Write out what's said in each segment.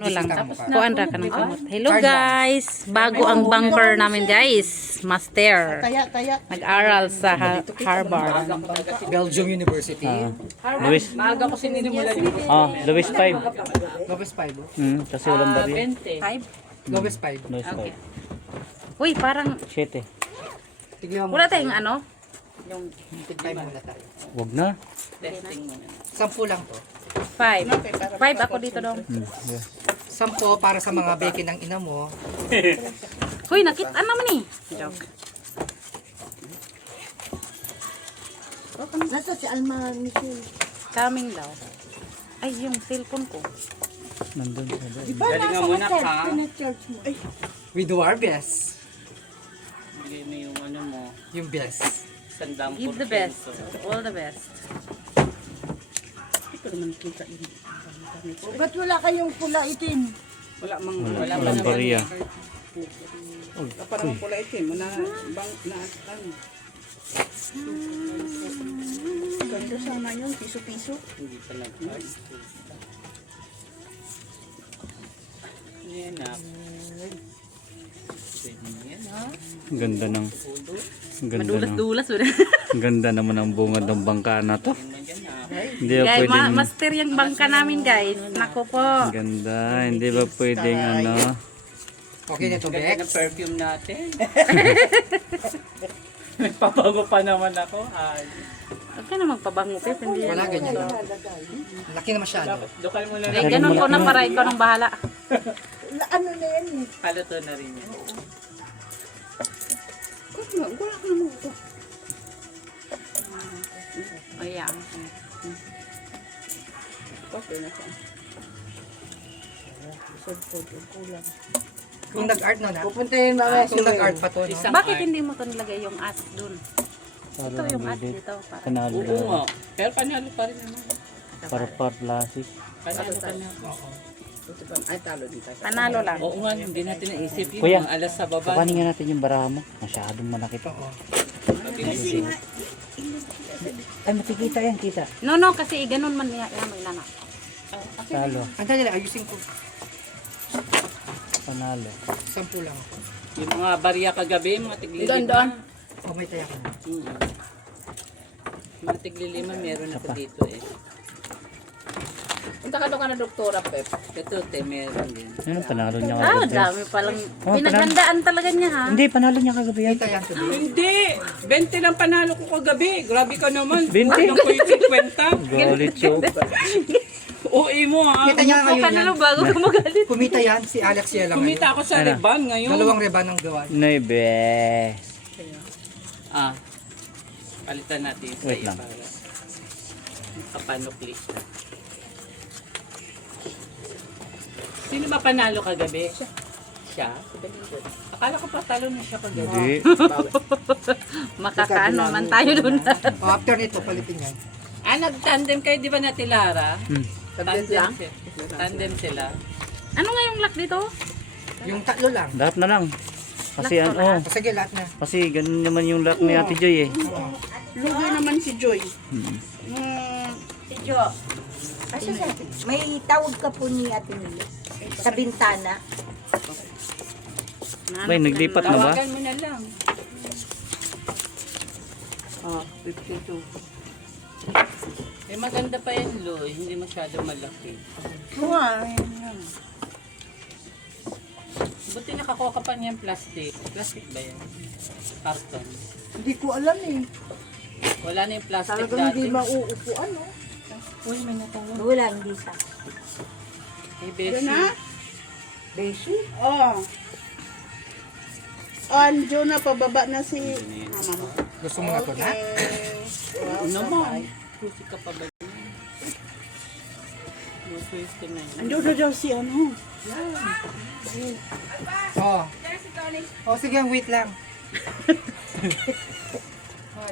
Ano lang, kuan ra ka ng kamot. Hello guys, bago ang bunker namin guys, master. Nag-aral sa Harvard. Belgium University. Luis. Maaga ko sininimulan yung Luis 5. Lowest 5. Kasi walang barya. 20. Lowest 5. Luis 5. Okay. Uy, parang 7. Tignan mo. wala tayong ano? Yung 5 muna tayo. Wag na. testing muna. 10 lang to. 5. 5 ako dito dong. Yeah. 10 para sa mga beke ng ina mo. Uy, nakita naman eh. Joke. Nasa si Alma Michelle. Coming daw. Ay, yung cellphone ko. Nandun sa Di ba Galing nga nasa muna hotel? ka. Pina-church mo. Ay, We do our best. Bigay mo yung ano mo. Yung best. Sandang Give the best. All the best. ba't wala kayong pula itim? Wala mang Wala, walang barya. Parang pula itim. Na ano. Ganda sana yun, piso-piso. Hindi talaga. Yan na. Yan ha. Ganda ng Madulas-dulas. ganda naman ang bungad ng bangka na to. Hindi ba Guys, pwedeng master yung bangka namin guys. Nako po. ganda. Hindi ba pwedeng ano? Okay na to, Ganda Bex. ng perfume natin. Nagpapago pa naman ako. Ay. Huwag ka na magpabango Pep. Hindi Wala yan. ganyan. Laki na masyado. Dukal mo na Eh, lang. ganun ko na para ikaw nang bahala. Ano na yan eh? Haluto na rin yan. Wala ka naman ito. Ayan. Kung nag-art na na. Pupuntahin mamaya si Kung nag-art pa to, no? Isang Bakit art. hindi mo to nilagay yung as dun? Ito yung as dito. Para. Panalo Oo nga. Pero panalo pa rin naman. para parlasis. Panalo pa rin. Panalo lang. Oo nga, hindi natin naisip yung Kuya, mga alas sa baba. Kukanin nga natin yung baraha mo. Masyadong malaki to. Oo. Ay, makikita yan, kita. No, kasi ganun man niya. Yan, may lana. Talo. Ang dali lang, ayusin ko. Panalo. 10 lang. Yung mga barya kagabi, mga tiglilima. Oh, may taya ka na. Mga tiglilima, meron ako dito eh. Punta ka doon ka na doktora, Pep. Ito, te, meron din. Ano, panalo niya Ah, kagabi. dami palang. Oh, Pinaghandaan talaga niya ha. Hindi, panalo niya kagabi yan. May taya to, Bex. Hindi! 20 lang panalo ko kagabi. Grabe ka naman. 20? Kulang ko yung 50. Golit show. OA mo ha. Kita niya ngayon yan. Panalo bago ka magalit. Kumita yan, si Alex Yela Kumita ngayon. ako sa Ano? Reban ngayon. 2 reban ang gawa. Nebe. Ah. Palitan natin yung Wait sayo lang. para kapanukli. Sino ba panalo kagabi? Siya? Akala ko patalo na siya kagabi. Hindi. Makakaano man tayo dun. Oh, after nito, palitin yan. Ah, nag-tandem kayo, di ba na Lara? Hmm. Tandem sila. Ano nga yung lock dito? Yung 3 lang. Lahat na lang. Kasi Lahat ano, O, sige, lahat na. kasi ganun naman yung luck ni Ate Joy eh. Lugi naman si Joy. Si Jo, may tawag ka po ni Ate Mili sa bintana. Bay, naglipat na ba? Tawagan mo na lang. Oh, 52. Eh, maganda pa yan, Loy. Hindi masyado malaki. Buti nakakuha ka pa niyan plastic. Plastic ba yan? Carton. Hindi ko alam eh. Wala na yung plastic Talagang dati. hindi mauupo ano. Uy, may natawag. Wala, hindi sa. Hey, Bessie. Beshi? Oh. Anjo na pababa na si mama mo. Gusto mo na to na? Oo naman. Susi ka pa ba yun? Maswerte na yun. Anjo na daw si ano. Oo. Oh, sige, wait lang.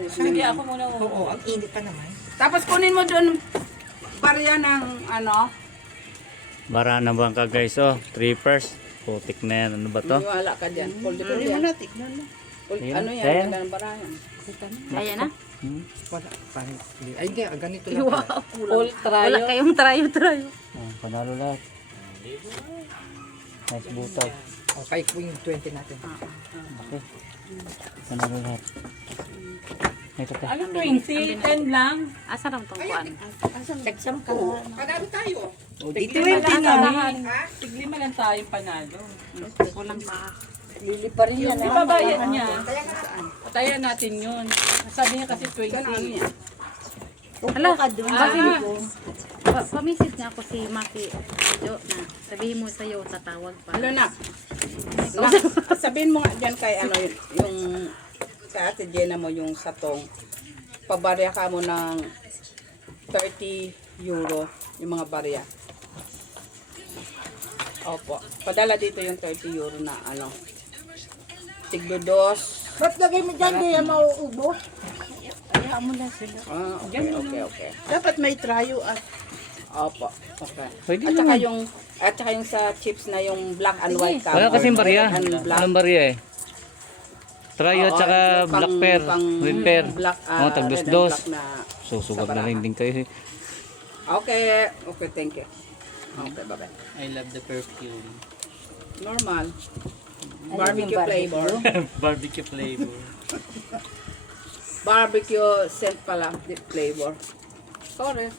Sige, ako muna. Oo, ang init pa naman. Tapos kunin mo doon barya ng ano. Bara na bangka guys, oh. Trippers. Putik na yan. Ano ba to? Wala ka dyan. Kunin mo na, tignan mo. Ayun, Ano yan? kaya? Ganda ng barayan. Kaya na? Hmm? Wala. Parang, ay, hindi, ganito lang. Wow. All Wala trial. kayong trayo. Oh, panalo lahat. Nice butaw. Okay, yung 20 natin. Okay. Ano lahat? Ito te. Ano 20? 10 lang. Asa raw tong kuan? Tagsampu. Madami tayo. Tigli 20 lang. Tigli man lang tayong panalo. Kulang pa. Lili pa rin yan. Di ba bayad niya? Patayan natin yun. Sabi niya kasi 20. Hala, ka doon. pamisis niya ako si Maki Jo na sabihin mo sa'yo tatawag pa. Ano na? Sabihin mo nga dyan kay ano yung kay Ate Jenna mo yung satong. Pabarya ka mo ng 30 euro yung mga barya. Opo. Padala dito yung 30 euro na ano. Tigdo-dos. Ba't lagay mo dyan, di yan mauubos? Okay. Dapat may tryo at Opo. Okay. Pwede At saka naman. yung sa chips na yung black and white ka. Wala kasing barya. And black. Anong barya eh? Tryo at saka yung black pear. Red pear. Black, Oh, red and tagdos-dos. black na. Susugat na rin din kayo. Okay. Okay, thank you. Okay, bye-bye. I love the perfume. Normal. Barbecue flavor. Barbecue flavor. Barbecue scent pala, the flavor. Correct.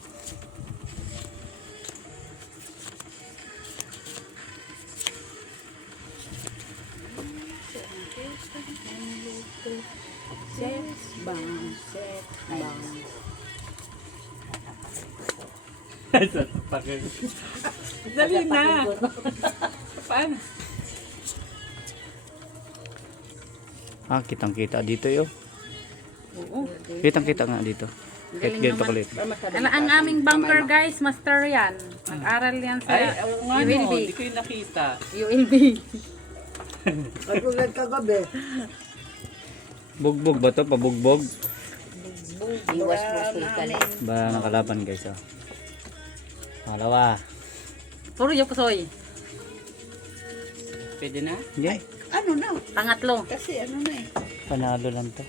Set bang, set bang. Dali na. Paano? Ah, kitang-kita dito yo. Kitang-kita nga dito. Kahit ganito kulit. Ang aming bunker guys, master yan. Nag-aral yan sa Ay, oo nga no. ULB. Hindi ko yung nakita. ULB. Pagkulat ka gabi. Bugbog ba to? Pabugbog? Iwas mo sa Ba nakalaban guys oh. Pangalawa. Puro yung pusoy. Pwede na? Hindi. Ano na? Pangatlo. Kasi ano na eh. Panalo lang to.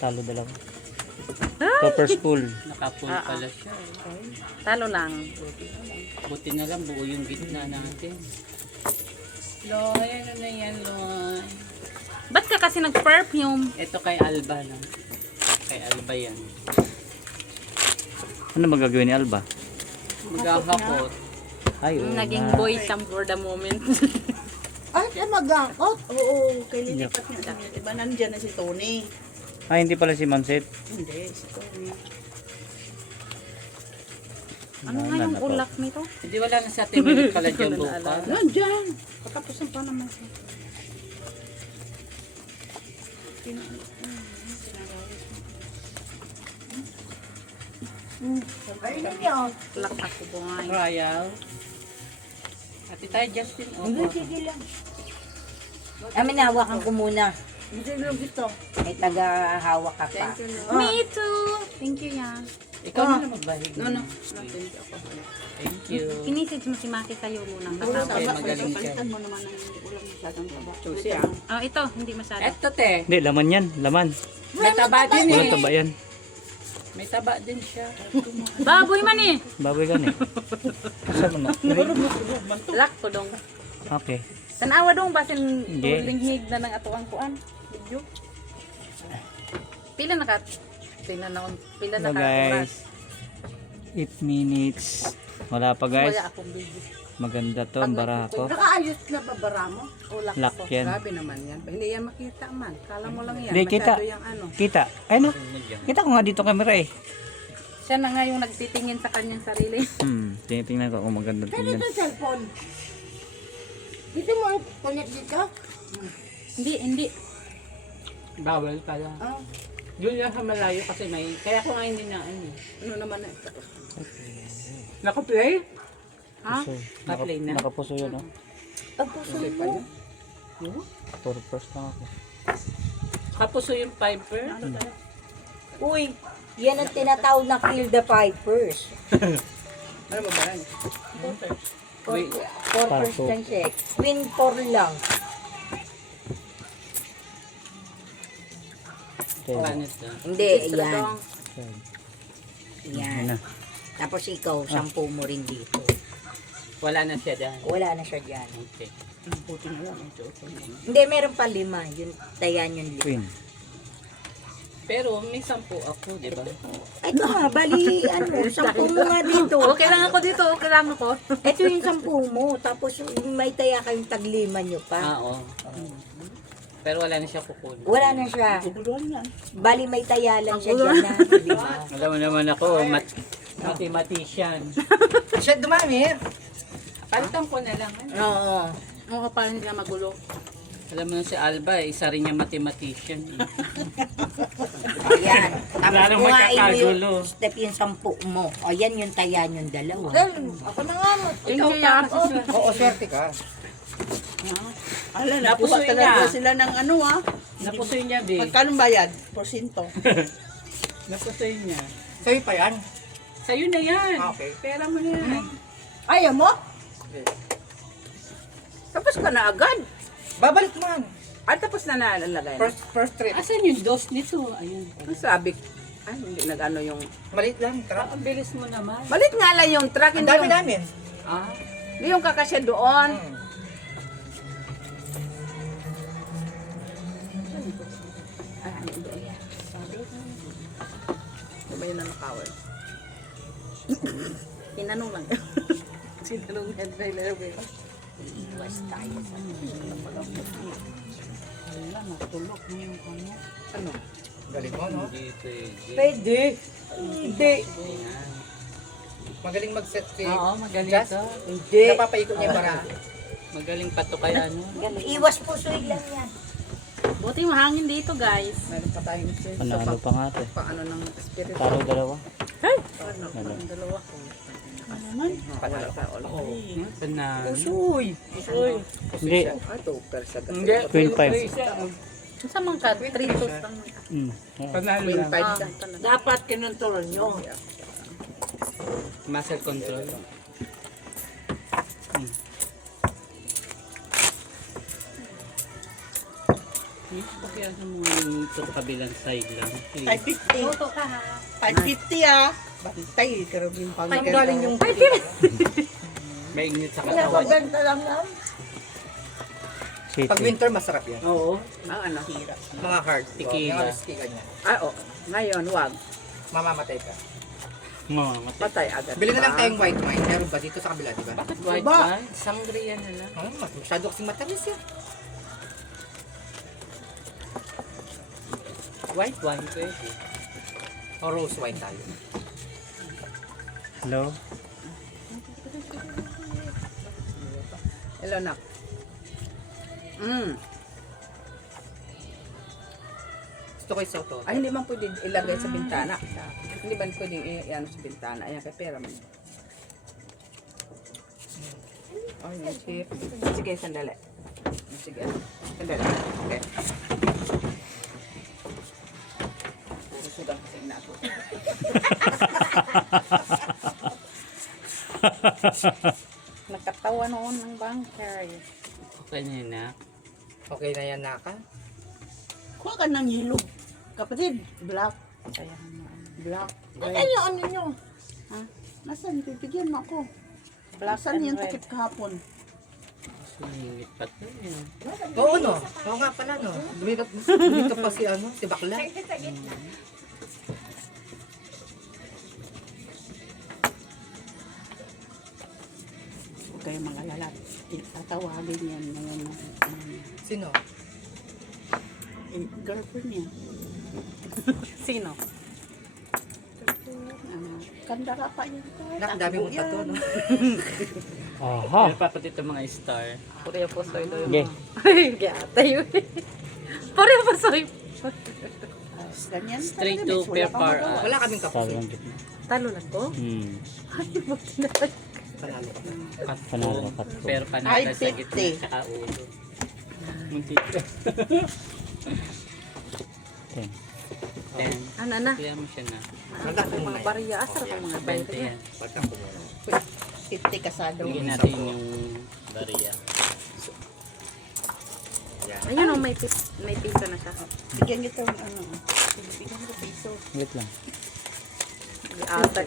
Talo dalawa. Topper spool. Nakapull pala siya. Talo lang. Buti na lang buo yung gitna natin. Loy, ano na yan, Loy? Ba't ka kasi nag-perfume? Ito kay Alba lang. Kay Alba yan. Ano magagawin ni Alba? Maghahakot. Ay, oo Naging nga. boy siya for the moment. Ay, siya mag-angkot. Oo, kay lilipat niya. Diba nandyan na si Tony? Ay, hindi pala si Manset. Hindi, si Tony. Ano nga yung ulak nito? Hindi wala na sa 10 minutes pala dyan bukas. Nandyan. Patapusan pa naman siya. Ayun niyo. Ulak ako buhay. Trial. Ate tayo, Justin. Hindi, Opo. sige lang. Amin, hawakan ko muna. Hindi lang ito. May taga-hawak ka pa. Me too! Thank you, ya. Ikaw na lang magbahig. No, no. Thank you ako. Thank you. Kinisage mo si Maki sa'yo muna. Okay, magaling ka. Palitan mo naman ang hindi ulam masyadong taba. Susi ah. Oh, ito, hindi masyado. Eto te. Hindi, laman yan. Laman. May taba din eh. Walang taba yan. May taba din siya. Baboy man eh! Baboy gan eh. Asa mo na? Lak ko dong. Okay. Tanawa dong, basin Hindi. linghig na ng atuang kuan. Video. Pila na ka? Pila na So ka guys, 8 minutes. Wala pa guys. Wala akong video. Maganda to, ang barako. Nakaayos na ba bara mo? Ulak Lock ko. yan. Grabe naman yan. Hindi yan makita man. Kala mo lang yan. Hindi, kita. Masyado yung ano. Kita. Ay no. Kita ko nga dito camera eh. Siya na nga yung nagtitingin sa kanyang sarili. Tinitingnan ko kung maganda tingnan. Ito cellphone. Dito mo connect dito. Hindi. Bawal pala. Oh. Yun lang sa malayo kasi may... Kaya ko nga hindi na ano. Ano naman na ito? Naka-play? Ha? Pa-play na. Nakapuso yun oh. Pagpuso mo. Purpose na ako. Kapuso yung piper. Uy, yan ang tinatawag na kill the pipers. Ano ba ba yan? Wait. Purpose lang siya. Win 4 lang. Okay. Paano ito? Hindi, Extra yan. dong. Yan Yan. na. Tapos ikaw, 10 mo rin dito. Wala na siya dyan. Wala na siya dyan. Okay. Hindi, meron pa 5. Yung tayan yung 5. Queen. Pero may 10 ako, di ba? Ito nga, bali, 10 mo nga dito. Okay lang ako dito, okay lang ako. Ito yung 10 mo. Tapos yung may taya kayong tagliman nyo pa. Oo. Pero wala na siya kukunin. Wala na siya. Bali, may taya lang siya dyan na. Di ba? Alam mo naman ako, mathematician. Siya dumami. Palitan ko na lang. Oo. Oo, parang hindi na magulo. Alam mo na si Alba, isa rin niya mathematician. Ayan. Tapos Lalong kuhain mo yung magkakagulo. step yung 10 mo. O, yan yung tayan yung 2. Ako na nga mo. Ikaw pa. Oo, swerte ka. Ala, Napusoy nakuha talaga niya. sila ng ano Napusoy niya, Be. Magkano bayad? Porsinto. Napusoy niya. Sa'yo pa yan. Sa'yo na yan. Ah, okay. Pera mo na yan. Ayaw mo? Tapos ka na agad. Babalik man. At tapos na nalalagay na. First trip. Asan yung dos nito? Ayun. Ang sabi, hindi nag-ano yung... Maliit lang. Tara. Ang bilis mo naman. Malit nga lang yung truck, Ang hindi yung, dami namin. Ah, hindi yung kakasya doon. Diba yun ang nakawal? Tinanong lang. Sinanong head by level. Ano? Galing mo, no? hindi pwede. Pwede. Hindi. Ayan. Magaling mag-set si... Oo, magaling Just? to. Hindi. Napapaikot niya yung bara. Magaling pa to kaya ano. Iwas pusoy lang yan. Buti mahangin dito, guys. Meron pa tayong Panalo pa nga ito. paano ng espiritu. Taro dalawa. Paano? Ang dalawa. Panalo ka. Oo. Banana. Pusoy. Hindi. Ito, persa ka. Hindi. Queen 5. Sa mga ka, 3 toast lang. Panalo Queen lang. 5 ka. Dapat kinontrol nyo. Muscle control. Kaya ano mo yung ito kabilang side lang. 550. 550 ah. Bantay, karabing pang Saan galing yung... May init sa katawan. Benta lang yan. Pag City. winter, masarap yan. Oo. ang ano. Mga hard. Tequila. Mga whiskey ganyan. Oo. Ngayon, wag. Mamamatay ka. Mamamatay. Patay agad. Bili na lang tayong white wine. Meron ba dito sa kabila, di ba? Bakit white Ba? wine? Sangria na lang. Masyado kasing matamis yan. White wine pwede. O rose wine tayo. Hello? Hello, nak. Gusto ko yung soto. Ay, hindi man pwede ilagay sa bintana. Hindi man pwedeng i-ano sa bintana. Ayan, kay pera man. Oh, yan, chip. Sige, sandali. Sige, sandali. Okay. Susugang kasi na ako. Nakatawa noon ng bunker. Okay na yun na. Okay na yan, Naka. Kuha ka ng yelo. Kapatid, black. Black. Ano nyo? Ha? Nasaan? Bibigyan mo ako. Nasaan yung takip kahapon? Sumingit pa to yun. Oo, no? Oo nga pala, no? Dito pa si, ano, si Bakla. Huwag kayong mga lalat. Tatawagin yan ngayon. Sino? Girlfriend niya. Sino? Kandara pa yun. Nak, dami mong tato, no? Aha. Meron pa pati itong mga star. Pareho po soy doon. Okay. Ay, gata yun. Pareho po soy. Ganyan. Straight to pair par. Wala kaming Sabi kapusin. ng gitna. Talo lang to. Panalo ka. Panalo ka to. Pero panalo sa 550. gitna tsaka ulo. Munti. 10. 10. Ano na? Kaya mo siya na. Maganda ko Mga muna. bariya. Asar ang mga 20 bariya. yan. Pagka ko muna. 50 kasado. Bigyan natin yung bariya. Yan. Ayun o, may pizza na siya. Bigyan nito ano. Bigyan ko piso. Wait lang. Asa.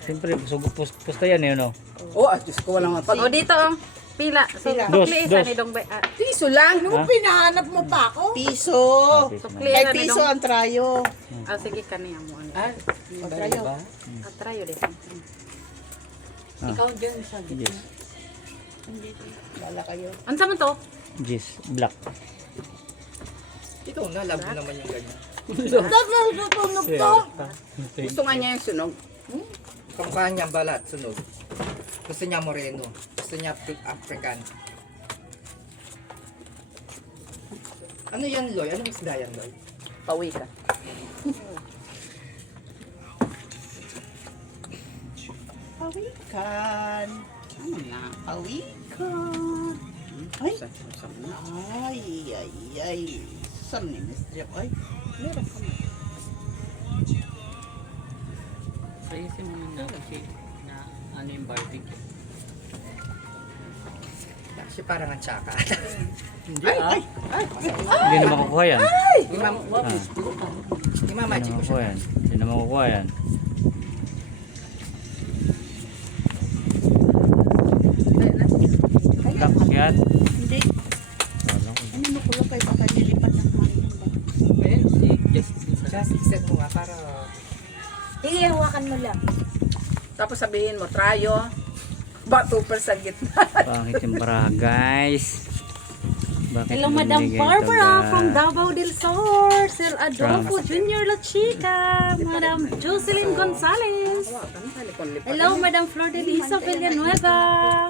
Siyempre, pusta yan eh, no? Oh, Diyos ko, walang mapag... O dito ang pila. So, Dos, sukli dos. isa ni Dong Bay. Piso lang. Ha? Pinahanap mo pa ako? Piso. Sukli May isa ni piso Dong. ang trayo. Ah, sige kaniya mo. Ano. Ah, trayo. ba? Atrayo din. Ikaw dyan sa gitna. Yes. Wala kayo. Ano sa mo to? Yes, black. Ikaw na, labo naman yung ganyan. Tapos tutunog to. Gusto nga niya yung sunog. Kamukha niya balat, sunog. Gusto niya moreno. Gusto niya African. Ano yan, Loy? Anong isda yan, Loy? Pawi ka. Pawikan. Ano na? Pawikan. Ay. Ay. Saan ni Miss Jeff? Ay. Meron ka mo. Sa isin mo na kasi na ano yung barbecue. Actually, parang ang tsaka. Hindi ah. Hindi na makukuha yan. Hindi na Imamagic ko siya. makukuha yan. Hindi na makukuha yan. Tapos yan. Hindi. Wala. Ano mo kulo kay baka nilipat ng manin ba? Well, si just Just set mo nga para... Sige, hawakan mo lang. Tapos sabihin mo, trayo. Batuper sa gitna. Pangit yung baraha, guys. Bakit Hello, mo Madam binigay ito, Barbara guys? from Davao del Sur. Sir Adolfo Jr. La Chica. Madam Jocelyn Gonzalez. Hello, Madam Flor de Lisa Villanueva.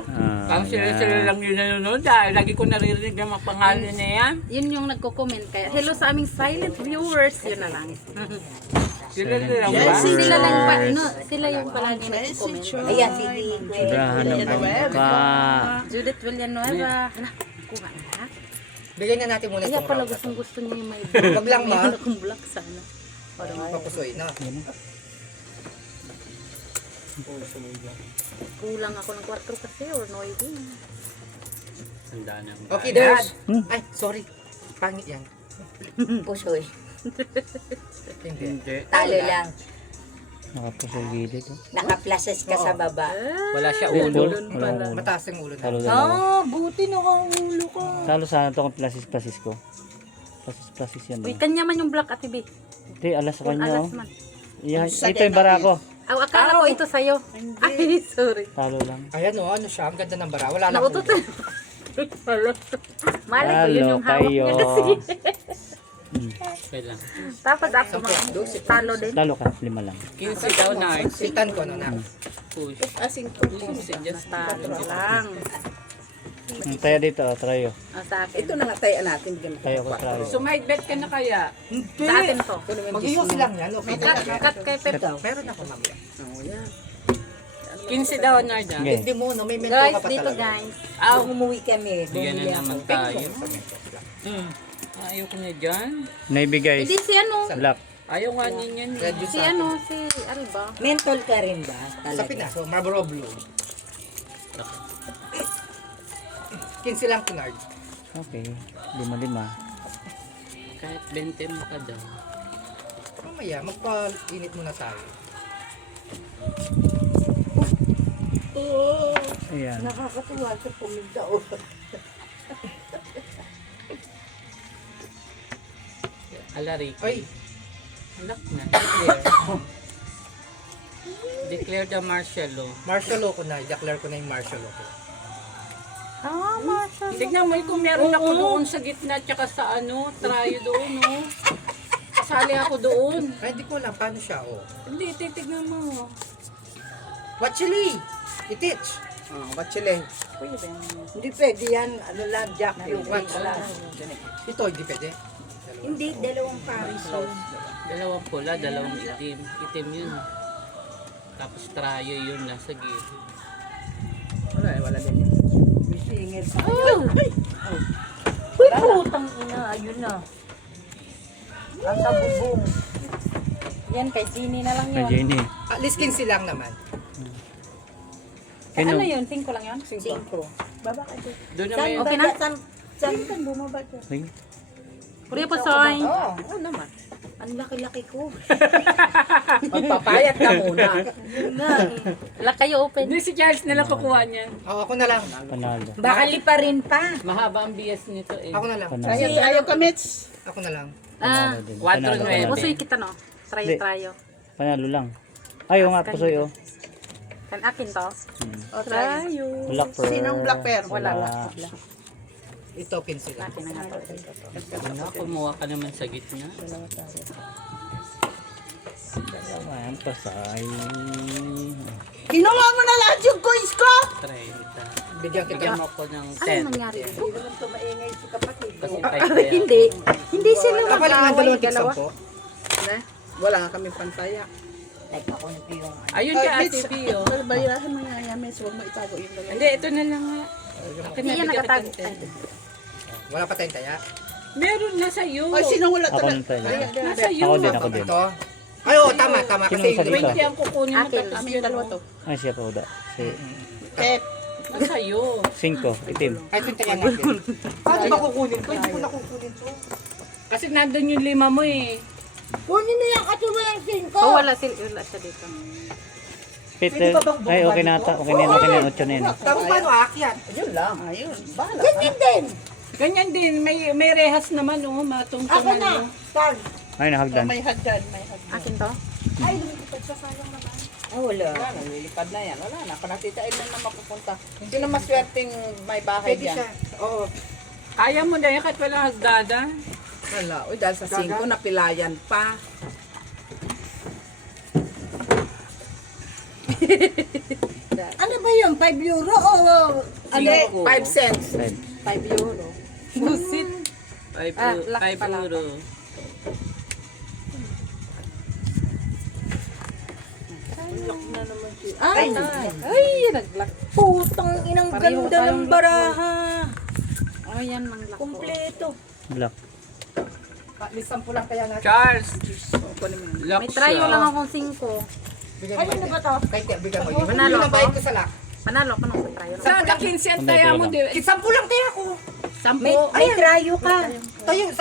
Ah, Ang yan. sila lang yun nanonood dahil lagi ko naririnig ang mga pangalan na yan. Yun yung nagko-comment kaya. Hello sa aming silent viewers. Yun na lang. Sila lang ba? Sila lang pa, no? Sila yung palagi nagko-comment. Ayan, sige. Sobrahan ng bangka. Judith Villanueva. Hala, kuha na. Bigyan na natin muna Kaya itong pala round. gustong gusto niya yung may Wag lang ma. Meron akong black sana. Papusoy na. Kulang ako ng 4 kasi or 9. Sandaan ang Okay, Dad. Ay, sorry. Pangit yan. Pusoy. Hindi. Hindi. Talo lang. Nakapusol gilid. Oh. Naka-pluses ka sa baba. Wala siya Ulo. ulo. Wala ulo. Mataas ang ulo na. Talo dalawa. Buti nakaulo ka. Talo sana ito kung plasis ko. Plasis yan. Uy, Oh. kanya man yung black ate B. Hindi, alas sa Kung kanya. alas Oh. man. Yan, ito yung bara ko. Aw, akala ko ito sa'yo. Ay, sorry. Talo lang. Ayan o, ano siya? Ang ganda ng bara. Wala lang Nautot. ulo. Malay ko, yun Talo yung hawak kayo. niya kasi. Okay lang. Tapos ako talo din. Talo ka, 5 lang. 15 daw na. Sitan ko, no, na. Push. Asing ko. Just Talo lang. Ang tayo dito, trayo. Sa akin. Ito na nga tayo natin. Bigyan mo. Tayo ko trayo. Sumide bet ka na kaya? Sa atin to. Mag-iwas lang yan. Okay. Cut kay Pep. Meron ako mamaya. 15 daw na dyan. Okay. Hindi mo, no? May mento Guys, ka pa dito talaga. guys. Nung umuwi kami, Bigyan bumili na ako. naman tayo. Ayaw ko na dyan. Navy guys. Hindi si ano. Black. Ayaw nga niyan yan. Red juice Si sa ano, si Alba. Mentol ka rin ba? Sa Pinas, so Marlboro Blue. 15 lang, Pinard. Okay. 5. Kahit 20 mo ka daw. Mamaya, magpa-init muna tayo. Ayan. Nakakatuwa sa pumunta o. Alari. Ay, Anak na. Declare the martial law. martial law ko na. I-declare ko na yung martial law ko. Ah, Marshall. Tignan mo kung meron ako doon sa gitna tsaka sa ano, trayo doon, no? Kasali ako doon. Ay, hindi ko alam paano siya, oh. Hindi, titignan mo. What chili? I-teach. Oh, bachile. Hindi pwede yan. Ano lang, Jack yung Ito, hindi pwede. Hindi, dalawang paris. Dalawang pula, dalawang itim. Itim yun. Tapos trayo yun nasa gilid. Wala din. Singil pa. Uy, putang ina. Ayun na. Ang sabubong. Yan, kay Jeannie na lang Kay yun. Jenny. At least 15 lang naman. Ano yun? 5 lang yun? 5. Baba ka dyan. Doon na Saan may... Okay na? Saan ka bumaba dyan? Sige. Puri po, Soy. Oo naman. Ang laki-laki ko. Magpapayat ka muna. Wala kayo open. Hindi, si Charles na lang kukuha niyan. Oh, ako na lang. Panalo. Baka liparin pa. Mahaba ang bias nito eh. Ako na lang. Panalo. Ayaw ka, Mitch. Ako na lang. Ah, Panalo din. Quatro Panalo, nueve. panalo. pusoy kita no. Hindi. Trayo. Panalo lang. Ay, oo nga, pusoy oh. Kan akin to. O, try. Trayo. Black pearl. Sinong black pearl? Wala. Ito, pencil. Akin na nga to. Ano, kumuha ka naman sa gitna. Ayan, pasay. Kinuha mo na lahat yung coins ko! Try kita. Bigyan kita. Bigyan mo ko ng Ano 10. nangyari dito? Kasi type ko yan. Hindi. Hindi sila Ako lang ng mag-away. dalawang Dalawa. tigsam po. Wala nga kami pantaya. Like ako na yung... Ayun ka, Ate Pio. Bayarahan mo nga yan, Mitch. Huwag mo itago yung dalawa. Hindi, ito na lang nga. Akin Hindi na, yan bigyan nakatago. kita ng 10. Wala pa tayong taya. Meron na sa'yo. Ay, sino wala Ako talaga? nang tayo. Nasa iyo. Ako din, ako din. Ito. Ay, oo, tama. Sino Kasi isa dito? 20 ang kukunin mo. Akin. Tapos Amin yun, dalawa oh. to. Ay, siya pa uda. Si Pep. Nasa iyo. 5, itim. Ay, ito yung taya natin. Paano ba kukunin ko? Hindi ko na kukunin to. Kasi nandun yung 5 mo eh. Kunin mo yung katuwa ng 5. Oh, wala siya dito. Peter. Ay, okay na ata. Okay na yan, okay na yan. 8 na yan. Tapos paano aakyat? Ayun lang. Ayun. Bahala. Ganyan din. Ganyan din. May rehas naman oh. Matungtong Ako na. Tag. Ay, nahagdan. May hagdan. May hagdan. Akin to. Ay, lumipad sa sayang naman. Ah, wala. Wala na, lilipad na yan. Wala na. Kung natitain na na mapupunta. Hindi na maswerteng may bahay Pwede dyan. siya. Oo. Kaya mo na yan kahit walang hagdada. Wala. Uy, dahil sa 5, napilayan pa. Ano ba yun? 5 euro o... Ano? 5 cents. 5 euro. Busit. 5 luck pala. euro. Ay, Ay, nag-lock. putang inang Pareho ganda tayong ng baraha. Oh, yan mang lock ko. Kompleto. Black. May 10 lang kaya natin. Charles. Lock May trayo siya. lang akong 5. Bigyan Ano na ba to? Kay Tia, bigyan mo. Yun Manalo ang bayad ako? ko sa lock. Panalo ko nung sa trayo. Sa 15 ang taya mo. di- 10 lang taya ko. 10. May trayo ka.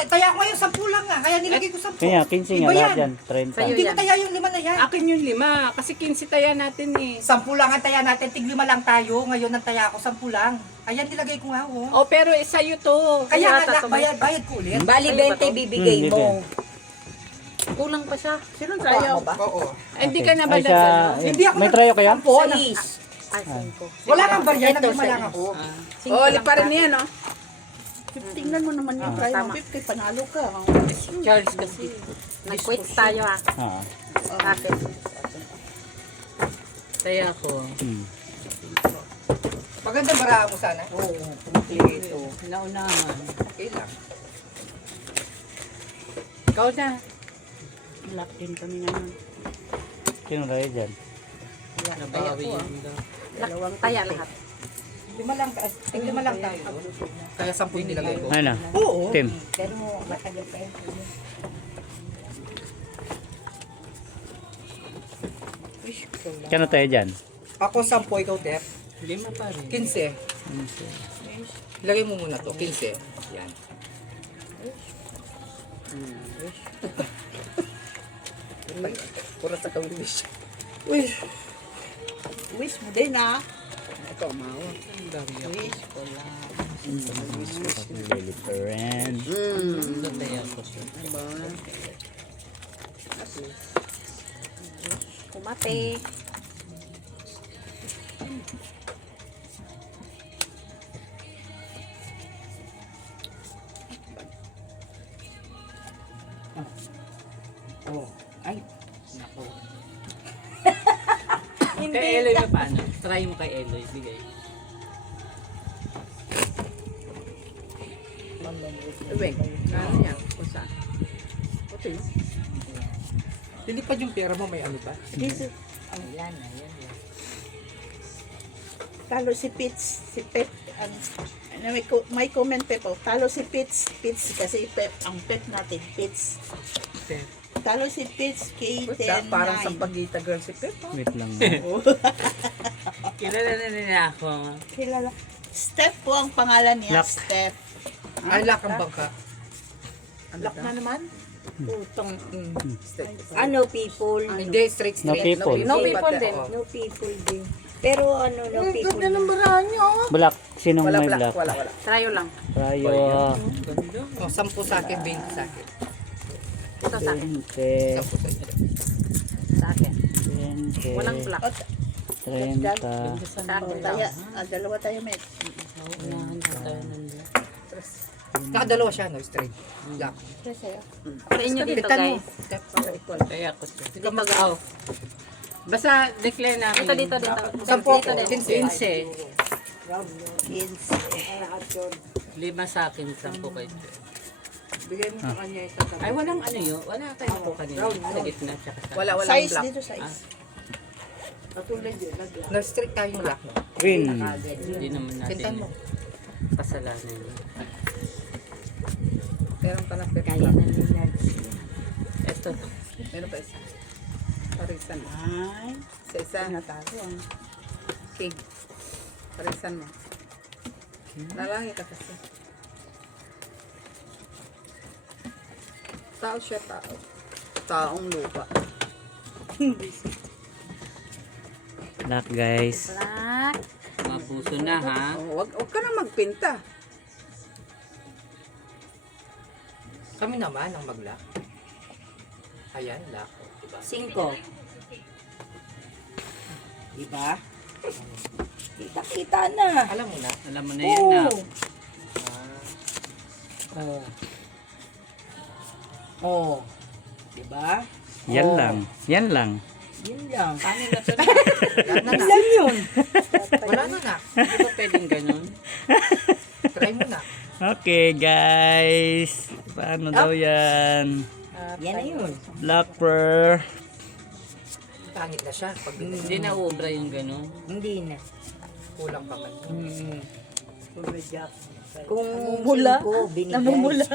Taya ko ngayon 10 lang nga. Kaya nilagay ko 10. Kaya, 15 nga Iba lahat yan. yan. 30. Sa'yo. Hindi ko taya yung 5 na yan. Akin yung 5. Kasi 15 taya natin eh. 10 lang ang taya natin. Tig 5 lang tayo. Ngayon ang taya ko 10 lang. Ayan, nilagay ko nga oh. Oh, pero sa'yo to. Kaya nga, Yata to, bayad ko ulit. Bali Sa'yo ba 20 to? bibigay Hmm, mo. Kulang pa siya. Sinong trayo? Oo. Hindi ka na ba Ay, sa... Hindi ako May trayo kaya? Sais. Ay, 5. Wala kang barya. Ito, Nag-5 lang ako. Oh, liparin niya, no? Tingnan mo naman yung trayo. tama. 50, panalo ka. Charles kasi. Nag-quit tayo ha. Ah. Akin. Taya ko. Magandang baraha mo sana. Oo, kompleto. Naunahan. Okay lang. Ikaw na. Lock din kami ngayon. Sino tayo dyan? Nabawi yun daw. Dalawang taya lahat. 5 lang. Tig 5 lang tayo. Kaya 10 yung nilagay ko. Ay na. Oo. Tim. Pero matagal pa yun. Kano tayo dyan? Ako 10, ikaw 10. 5 pa rin. 15. Lagay mo muna to. 15. Yan. Pura sa kawish. Wish. Wish mo din, ah. Ito, mawa. Wish ko lang. Lily friend. Ito taya ko siya. Kumate. Oh. Ay, nako. Kay Eloy mo paano? Try mo kay Eloy. Bigay. Uwing, ano yan? Kung saan? Ito yun. Dilipad yung pera mo, may ano ba? Yan na, yan. Talo si Pitts, si Pep, may comment Pep, oh. Talo si Pitts kasi Pep, ang Pep natin, Pitts. Talo si Pitts, K10. Parang sa Pagita girl si Pep. Wait lang. Kilala na nila ako. Kilala. Steph po ang pangalan niya, Lock. Steph. Ay, lock ang bangka. Lock na naman? Putong. Ano, people? Hindi, straight. No people. No people din. No people din. Pero ano, no people. Black. Sinong Wala may black, black? wala. Trayo lang. Tayo. Oh, 10 sa akin, 20 sa akin. Ito sa akin. 20. 10 sa inyo. Sa akin. 20. Walang black. 30. Sa akin lang. Dalawa tayo, met. Nakadalawa siya, no? Straight. Black. Sa inyo dito, Pitan mo. guys. Kaya ako siya. Dito mag-aw. Basta declare namin. Dito, dito, dito. Sampo Dito ako. din. 15. 5 sa akin, 10 kayo. Bigay mo sa kanya ito. Ay, walang ano yun. Wala kayo po kanina. Sa gitna, tsaka sa... Walang Size black. dito, size. Na-straight tayo black, no? Green. Hindi naman natin Pintan mo. kasalanan yun. Meron ka na Kaya na nila. Ito. Meron pa isa. Parisan mo. Sa isa. Natago ang pig. Parisan mo. Lalaki ka kasi. Tao siya, tao. Taong lupa. Black guys. Black. Mapuso na ha. Oh, wag ka na magpinta. Kami naman ang mag-lock. Ayan, lock. Diba? 5. Diba? Kita-kita na. Alam mo na. Alam mo na yan na. Oh. Diba? Yan lang. Yan lang. Yun lang. Paano na ito na? Wala na, na. Ilan yun? Wala na, na. Hindi ba pwedeng ganun? Try mo na. Okay guys. Paano daw yan? Yan na yun. Black pearl. Pangit na siya. Pag Hindi na ubra yung ganun. Hindi na. kulang pa man. Kung Namumula. 5 binigay. Namumula.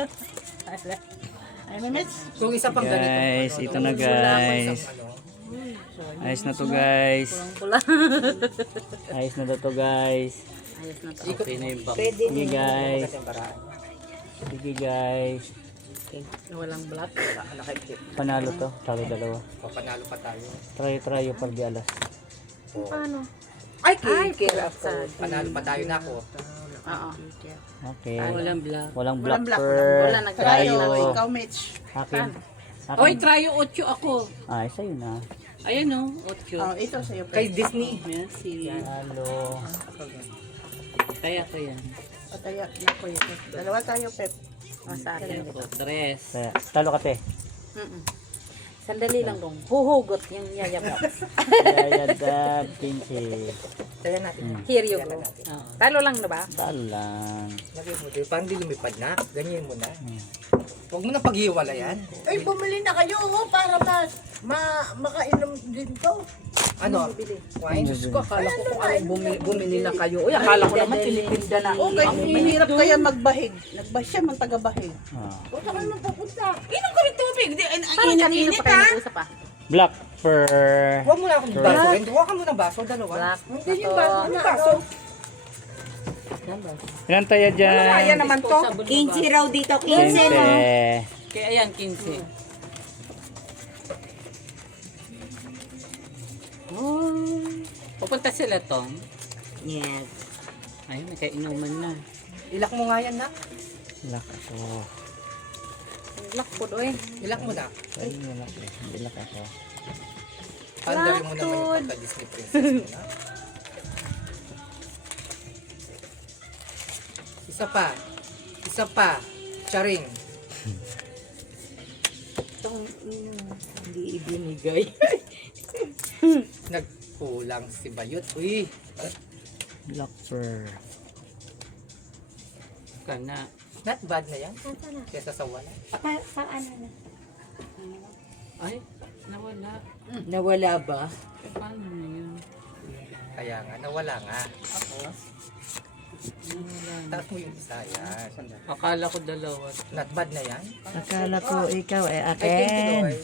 Kung isa pang ganito. Guys, ano, ito na wala pa guys. isang ano. Ayos na to guys. Pula. Ayos na to guys. Ayos na to. Okay na yung bang. Pwede Sige na. guys. Kasi paraan. Sige guys. Walang black. Nakikip. Panalo to. Talo dalawa. Papanalo pa tayo. Try par di alas. Paano? Ay, Ay, kikira pusa. ako. Panalo pa tayo na ako. Oo. Okay. Walang black. Walang black Wala, pearl. nagtayo. Tayo. Ikaw, Mitch. Akin. Oy, Akin. tryo 8 ako. Ay, sa'yo na. Ayan o, 8. Oh, ito sa'yo. Kay Disney. Yan, si... Halo. Kaya ko yan. Pataya. Nako yun. Dalawa tayo, Pep. O, sa akin. Yan po, 3. Kaya, talo ka te. Sandali lang dong. Huhugot yung yayabot. Kaya dad, pinche. Kaya natin. Here you go. Oo. Talo lang na ba? Talo lang. Lagay mo din. Parang di lumipad na. Ganyan mo na. Huwag mo na paghiwala yan. Ay, bumili na kayo para makainom din to. Ano? Wine? Diyos ko, akala ko kung anong bumili na kayo. Uy, akala ko naman tinitinda na. Okay, ang mahirap kaya magbahig. Siya man taga-bahig. Ah. Kung saan naman pupunta? Inom kami tubig. Parang kanina pa kayo nag-usap pa. Black pearl. Huwag mo na akong baso. Hindi, huwag ka mo ng baso. Dalawa. Black. Hindi yung baso. Ano baso? Ilan tayo dyan? Kaya naman to. 15 raw dito. 15 mo. 20. Kaya ayan, 15. Pupunta sila tong. Yes. Ay, may kainuman na. Ilak mo nga yan na. Black ako. Black po doy. Ilak mo na. Ay, black eh. Hindi black ako. Pandari mo naman yung pagka-Disney princess mo na. Isa pa. Isa pa. Charing. Itong hindi ibinigay. Nagkulang si Bayot. Uy. Black pearl. Kana. Not bad na yan. Kesa sa wala. Paano na? Ay, nawala. Nawala ba? Eh, paano na yun? Kaya nga, nawala nga. Taas mo yung isa. Yan. Akala ko dalawa. Not bad na yan. Akala ko ikaw ay Ay, thank you, akin. Lord.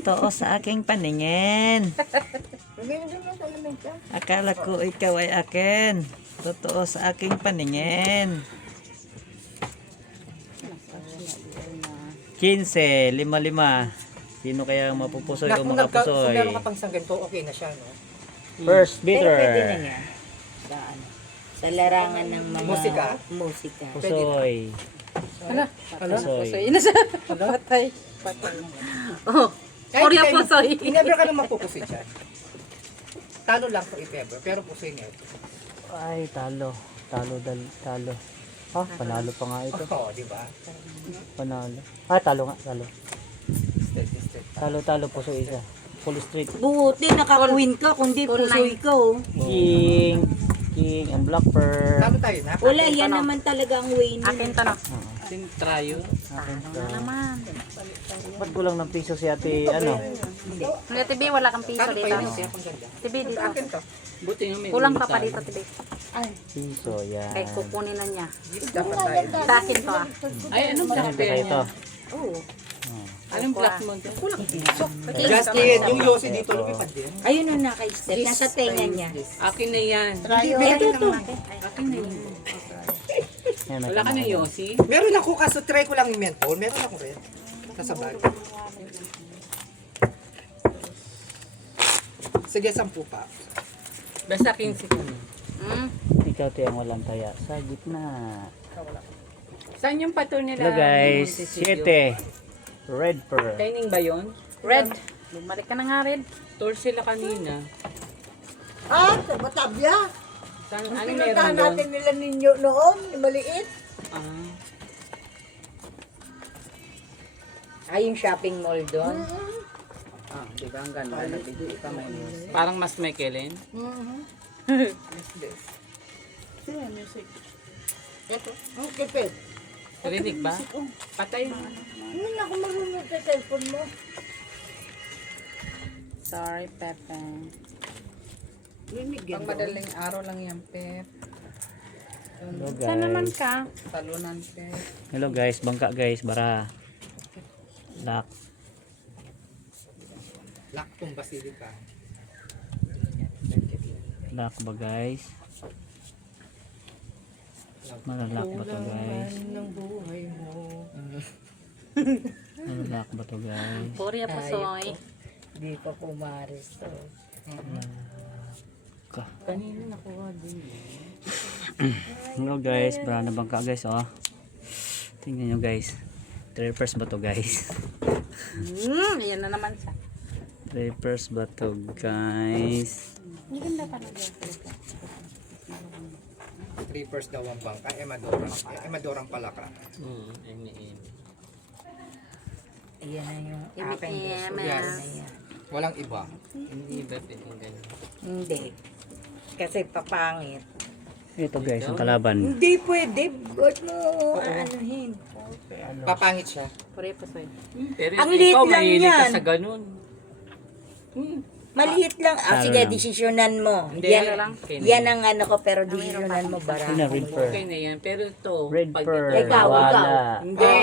Totoo sa aking paningin. Akala ko ikaw ay akin. Totoo sa aking paningin. 15, 55. Sino kaya ang mapupusoy o Kung meron makapusoy? ka pang isang ganito, okay na siya, no? First Pero bidder. pwede na yan. Sa ano? Sa larangan ng mga Musika. musika. Pusoy. Pusoy. Ina siya. Patay. Oh. Oreo pusoy. Never ka nang mapupusoy siya. Talo lang kung if-ever, pero pusoy nga ito. Ay, talo. Talo. Ah, panalo pa nga ito. Oo, di ba? Panalo. Ah, talo nga, talo. Step. Talo, pusoy isa. Full street. Buti nakakuwin ka, kundi pusoy ka oh. King, and black pearl. Talo tayo na. Wala, yan naman talaga ang winning. Akin to no. Sintrayo. Naman. Ba't kulang ng piso si ate, ano? Hindi, TV, wala kang piso Talo pa dito. yun, siya pang ganda. TV dito. Akin to. Buti nga may Kulang ulo pa pa tayo. dito, TV. Piso, yan. Kaya kukunin na niya. Yes, dapat tayo. Sa akin to ah. Ay, anong black Ito pair kayo niya? to. Anong black mo to? Justin, yung Yossi dito, lumipad din. Ayun ang naka-step, nasa tenga niya. Akin na yan. Ito to. Akin na yan. Yan, Wala ka na Yossi? Meron ako, kaso try ko lang yung menthol. Meron ako rin. Nasa bag. Sige, 10 pa. Basta 15 ka na. Ikaw te ang walang taya. Sa gitna. Saan yung pato nila? Hello guys, 7. Red pearl. Kaining ba yun? Red. Bumalik ka na nga, Red. Tour sila kanina. Ah, sa Batavia. Saan, ano meron Pinuntahan doon? natin nila ninyo noon, yung maliit. Ah, Ay, yung shopping mall doon. di ba ang ganda? Nabili pa may music. Parang mas may kailan? Ito, ang kipid. Rinig ba? Patay mo. Hindi na ako marunong sa cellphone mo. Sorry, Pepe. Rinig yan. Pang madaling araw lang yan, Pep. Hello Saan naman guys. ka? Talunan, Pep. Hello guys, bangka guys, bara. Lock. Laktong basilika. Lock ba guys? Malalak ba to guys? ng buhay mo. Malalak ba to guys? Oreo pusoy. Di pa pumaris to. Ka. Kanina nakuha din. Hello guys, bara na bangka guys, oh. Tingnan nyo guys. Trippers ba to guys? Ayan na naman siya. Trippers ba to guys? Ang ganda talaga. 3 first daw ang bangka. Emadorang palaka. Ayan na yung Imi- aking gusto. Imi- Yes. Ayan. Walang iba. Hindi ba pwedeng ganun? Hindi. Kasi papangit. Ito guys, ang kalaban. Hindi pwede. Ba't mo anuhin? Papangit siya. Oreo pusoy. Pero Ang ikaw liit lang mahilig ka yan. sa ganun. Maliit lang. Ah, Talo sige, lang. desisyonan mo. Hindi, Yan, lang. Okay na yan yan. ang ano ko, pero desisyonan mo bara. Sino red pearl? Okay na yan. Pero ito, Red pag pearl. Ikaw. Wala. Hindi.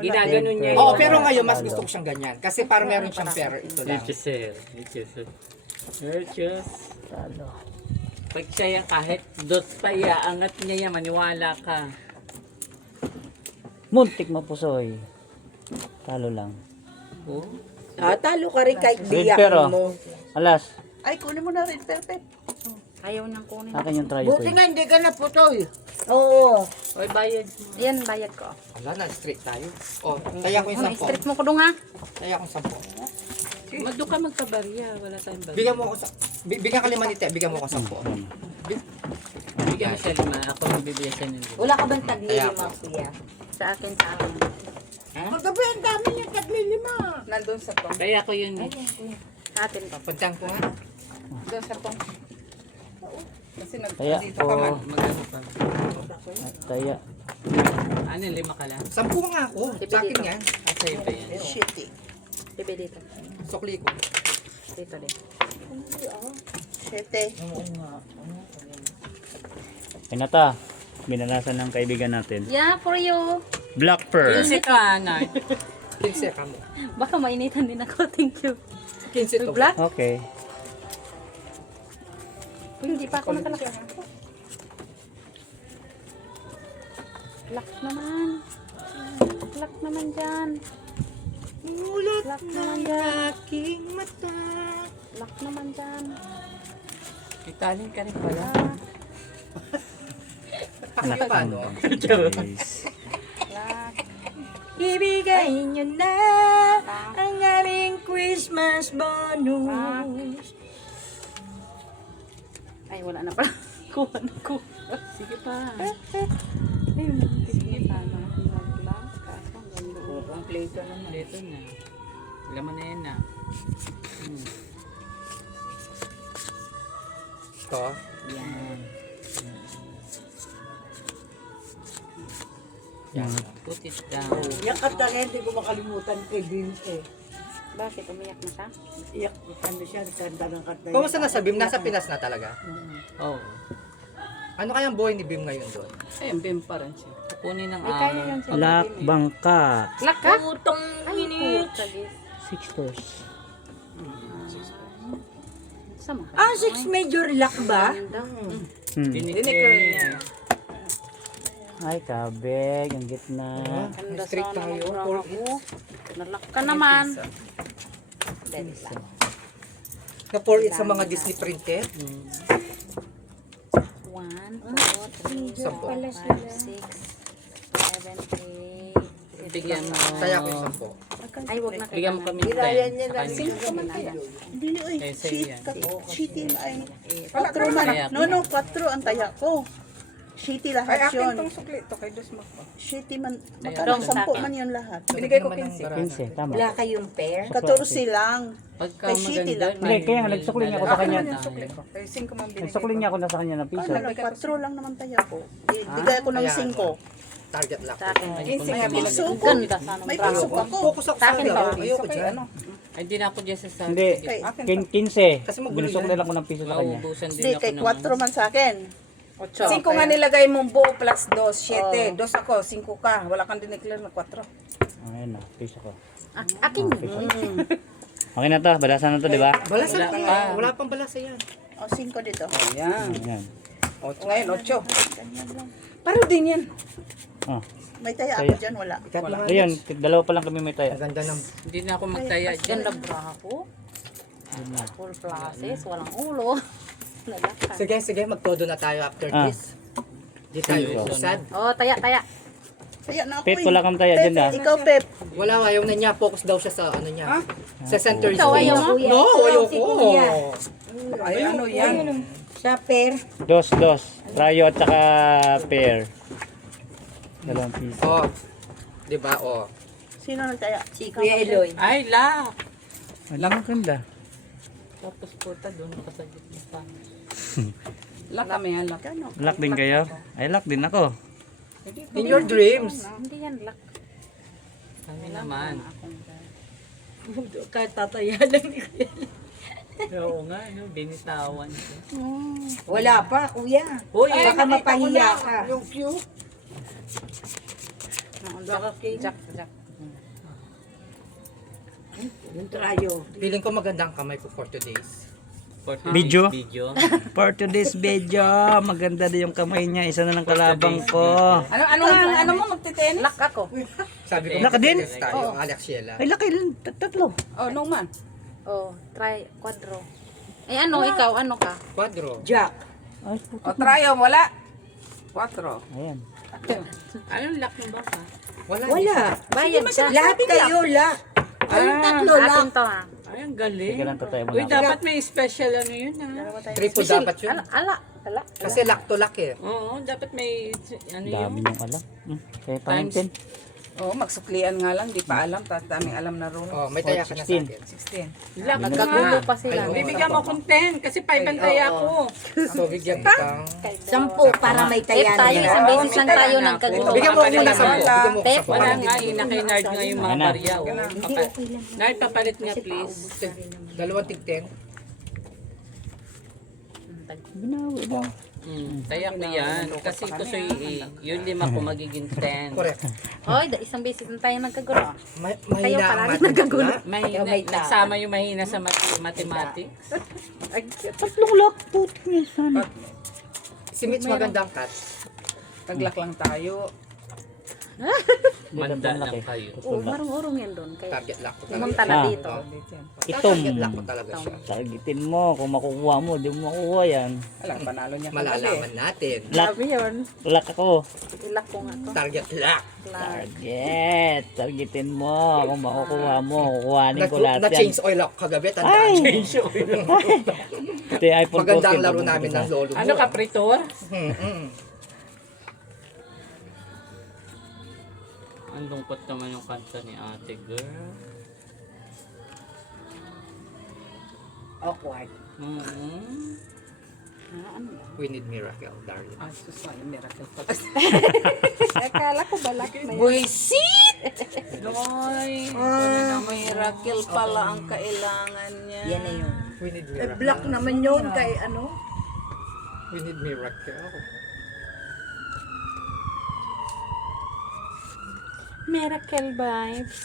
Ginaganon niya Oo, yun. pero ngayon mas gusto ko siyang ganyan. Kasi parang meron siyang pero ito lang. Talo. Pag siya yan, kahit dot pa iaangat niya yan, maniwala ka. Muntik mapusoy. Talo lang. Oh. Ah, talo ka rin kahit Red diyak pearl, oh. mo. Alas, Ay, kunin mo na rin, Pep. Ayaw niyang kunin. akin yung try Buti ko. nga hindi ka naputoy. Oo. Oy, bayad mo. Ayan, bayad ko. Wala na, straight tayo. Oh, taya ko yung 10. Street mo ko dong ha. Taya ko yung 10. Magdo ka magkabarya. Wala tayong barya. Bigyan mo ako sa... Bigyan ka 5 nito, bigyan mo ako 10. Bigyan mo siya 5. Ako magbibigyan siya ng 5. Wala ka bang taglilima, Kaya po. kuya? Sa akin, sa akin. Magabi, ang dami niya taglilima. Nandun sa tong. Kaya ko yun. Sa atin to. Papuntang ko nga. Doon sa tong. Kasi Kaya nandito ka man. ko. Magano pa. Taya. Ano, 5 ka lang? 10 nga ako. Sa akin dito. yan. At sa'yo pa yan. Shitty. TV dito. Sukli ko. Dito din. Shitty. Pinata. Binanasan ng kaibigan natin. Yeah, for you. Black pearl. 15 ka, Nard. 15 ka mo. Baka mainitan din ako. Thank you. 15 to. Black? Okay. Uy, hindi pa ako nakalaki. Black naman. Black naman dyan. Mulat Lock ng naman dyan. aking mata. Lock naman dyan. Italing ka rin pala. Yung paano? Guys. Lock. Ibigay niyo na ang aming Christmas bonus. Ay, wala na pala. Kuha na ko. Sige pa. Ayun, sige pa. Mag-lock. Kaso, ang ganda. Oo, kompleto na. Kompleto na. Laman na yan na. Ito. Yan. Yan. Put it down. Yan at talaga hindi ko makalimutan kay Bim eh. Bakit? Umiyak na siya? Iyak, ano siya, kanta ng kanta. Kumusta na sa Bim? Nasa Pinas na talaga? Oh. Ano kayang buhay ni Bim ngayon doon? Ayun, bim pa rin siya. Kunin ng Ay, kaya yan siya. Lock bangka. Lock ka? Putong Ay, init. putagis. 6 stores. Sama. Ah, 6 major lock ba? Ganda. Diniclear niya. Ay, kabeg. Ang gitna. Ganda Strict sana tayo. ng For ako. Nalock ka naman. Na for it sa mga Disney printed? 1, 2, 3, 4, 5, 6, 7, 8. Bigyan mo. Kaya ko yung 10. Ay, wag na Bigyan mo kami Birayan 10. niya na. Sino ka man Hindi ni oy, Eh, sa'yo yan. shitty ay Wala ka 4 man. Kaya No, no, 4 ang taya ko. Shitty Ay, lahat akin yun. tong sukli to kay Dos Mac. Shitty man. Ayan. Magkano? Dong, 10 sa man yun lahat. Binigay ko Naman ang 15. barana. 15, tama. Wala kayong pair? 14 lang. Pagka Kay Shitty maganda, lang. Hindi, kaya nga nagsukli niya ako sa Akin kanya. man yung sukli ko. Kay 5 man binigay Nagsukli niya ako na sa kanya na piso. Ano lang, 4 lang naman taya ko. Bigay ko ng Ayan. 5. Target lock. Sa akin. Piso ko. Ganda sana. May piso ako. Focus ako Sa sa akin laro. ba? Ayoko Kay dyan. ano? Ay, hindi na ako dyan sa Hindi. Kay, 15. Kasi magulo Binusukli yan. lang ko ng piso sa kanya. Mauubusan din hindi, ako kay ng 4 man sa akin. 5 nga nilagay mong buo plus 2, 7. 2 ako, 5 ka. Wala kang dineclare na 4. Ayun na, piso ko. Akin yun. Okay na to, balasan na to, di ba? Balasa Wala lang pa. yan. Wala pang balasa yan. O, 5 dito. Yan. Ayan. Ngayon, 8. Paro din yan. Oh. May taya ako dyan, wala. Ikat mo nga. Ayun, dalawa pa lang kami may taya. Ang ganda ng... Hindi na ako magtaya dyan. Ganda bra ko. Full process. Walang ulo. Lalakad. Sige, sige. Magtodo na tayo after Ah. this. Di tayo usad. Oh, taya, taya. Taya na ako Pet, wala kang taya dyan ah. Ikaw, Pep. Wala, ayaw na niya. Focus daw siya sa ano niya. Sa center Ikaw, stage. ayaw mo? No, ayaw Si ko. Kuya. Ay, ano yan? Sa pair. Dos. Rayo at saka pair. 2 piso. Oh. Di ba? Oh. Sino nagtaya? Si Kuya Eloy. Ay, la! Alam mo ganda. Tapos puta doon ka sa gitna pa. Lock kami yan, lock. Lock din kayo? Ay, lock din ako. In your dreams. Hindi yan lock. Kami naman. Kahit tataya lang ni Kuya. Oo nga, no, binitawan ko. Wala pa, Kuya. Uy, Baka mapahiya ka. Yung cute. Jack, Jack. Yung trayo. Feeling ko maganda ang kamay ko for today's. for Video? today's video. For today's video, maganda din yung kamay niya. Isa na lang kalabang ko. Ano mo magtitenis? Lock ako. Sabi ko, Laka din? magtitenis tayo, Alex Sheila. Ay, laki lang. Tatlo. Oh, no man. Oh, try quadro. Eh ano, ikaw, ano ka? Quadro. Jack. Ay, O, tryo, wala. 4. ayan. Anong lock mo ba ka? Wala. Wala. Bayad ka. Lahat kayo, la. Kayong tatlo, la. Atin to ha. Ay, ang galing. Sige lang, tatay mo Uy, na. dapat may special ano yun ha. Triple dapat yun. Ala. Kasi lock to lock eh. Oo, dapat may ano yun. Dami yung alam. Kaya pangin Oh, magsuklian nga lang, di pa alam. Tapos daming alam na ron. Oh, may taya ka na sa 16. akin. 16. Lock Nagkagulo nga. pa sila. Ay, Bibigyan mo kong 10 kasi 5 ang taya ko. So, bigyan kitang... 10 para may Eh, taya tayo, na. isang beses lang tayo nagkagulo. Bigyan mo muna sa Bigyan mo Tep, sa Wala nga, inakinard nga yung mga Ano? barya. Nard, papalit nga please. 2 tig 10. Binawi lang. Taya ko yan. Kasi gusto yung 5 ko magiging 10. Correct. Hoy, isang beses lang tayo nagkagulo. Mahina Kayo ang palagi math. nagkagulo. Mahina, nagsama yung mahina sa mathematics. Tatlong lock. Putik niya sana. Si Mitch magandang cut. Taglak lang tayo. Manda lang kayo. Oh, marong-urong yan doon. Kaya Target lock ko pumunta talaga. na dito. Itom. Target lock ko talaga siya. Targetin mo. Kung makukuha mo, di mo makukuha yan. Alam, panalo niya. Malalaman natin. Grabe yun. Lock ako. Ilak ko nga to. Target lock. Target. Targetin mo. Kung makukuha mo, kukuhanin ko lahat yan. Na-change oil ako kagabi. Tandaan. Change oil. Ito yung iPhone Maganda ang 14, laro namin ng lolo mo. Ano ka, Pritor? Ang lungkot naman yung kanta ni ate, girl. Awkward. We need miracle, darling. Ah, susay, miracle pala. Akala ko balak na yun. Buisit! Noy, na miracle pala ang kailangan niya. Yan na yun. We need Eh, miracle. black naman yun kay ano. We need miracle. Miracle vibes.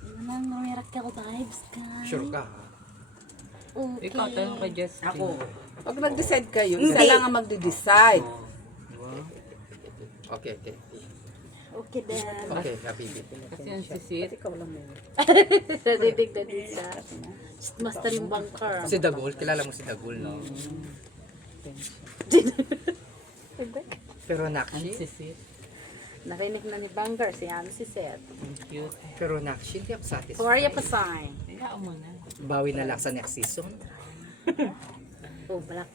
Ano ng miracle vibes ka? Sure ka, ha? Okay. Ikaw, tanong kay Justin. Ako. Pag nag-decide kayo, isa lang ang magde-decide. Okay, okay. Okay din. Okay, habibi. Kasi ang sisit. Nadidig na din siya. Master yung bunker. Si Dagul, kilala mo si Dagul, no? Pero Ang Nakshi, sisit. Narinig na ni Bunker si Ano si Seth. Ang cute. pero Nakshi, hindi ako Who are you satisfied. pa sign? Hayaan mo na. Bawi na lang sa next season. Oh, black.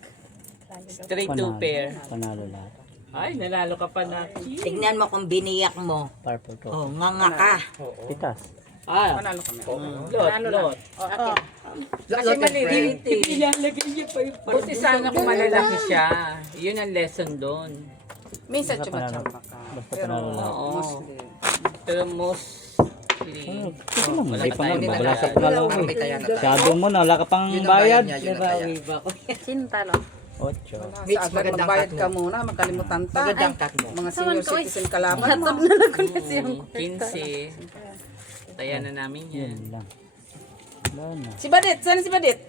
Straight to pair. Panalo lahat. Ay, nanalo ka pa na. Tignan mo kung biniyak mo. Purple to. Oh, nga ka. Oo. Pitas. Ah, Panalo kami. lot. Oh, akin. Kasi maliliit eh. Ilalagay niya pa yung buti sana kung malalaki siya. Yun ang lesson doon. Minsan Basta panalo. chumachamba ka. Basta Pero panalo lahat. Oo. mostly. Pero most... Kasi lang, Wala hindi ka pa nga. tayong Wala sa bayad. panalo. Parang may taya na tayo. Shadow mo na. Wala ka pang Yun ang bayad. niya, yun ang taya. Sino talo? 8. Mitch, Sa agad magandang magbayad cut ka mo. muna, makalimutan ta. Magandang cut mo. Mga Sawan senior ko, citizen kalaban mo. Hatod na lang ko na siyang 15. Taya na namin yan. Yun lang. Wala na. Si Badit, saan si Badit?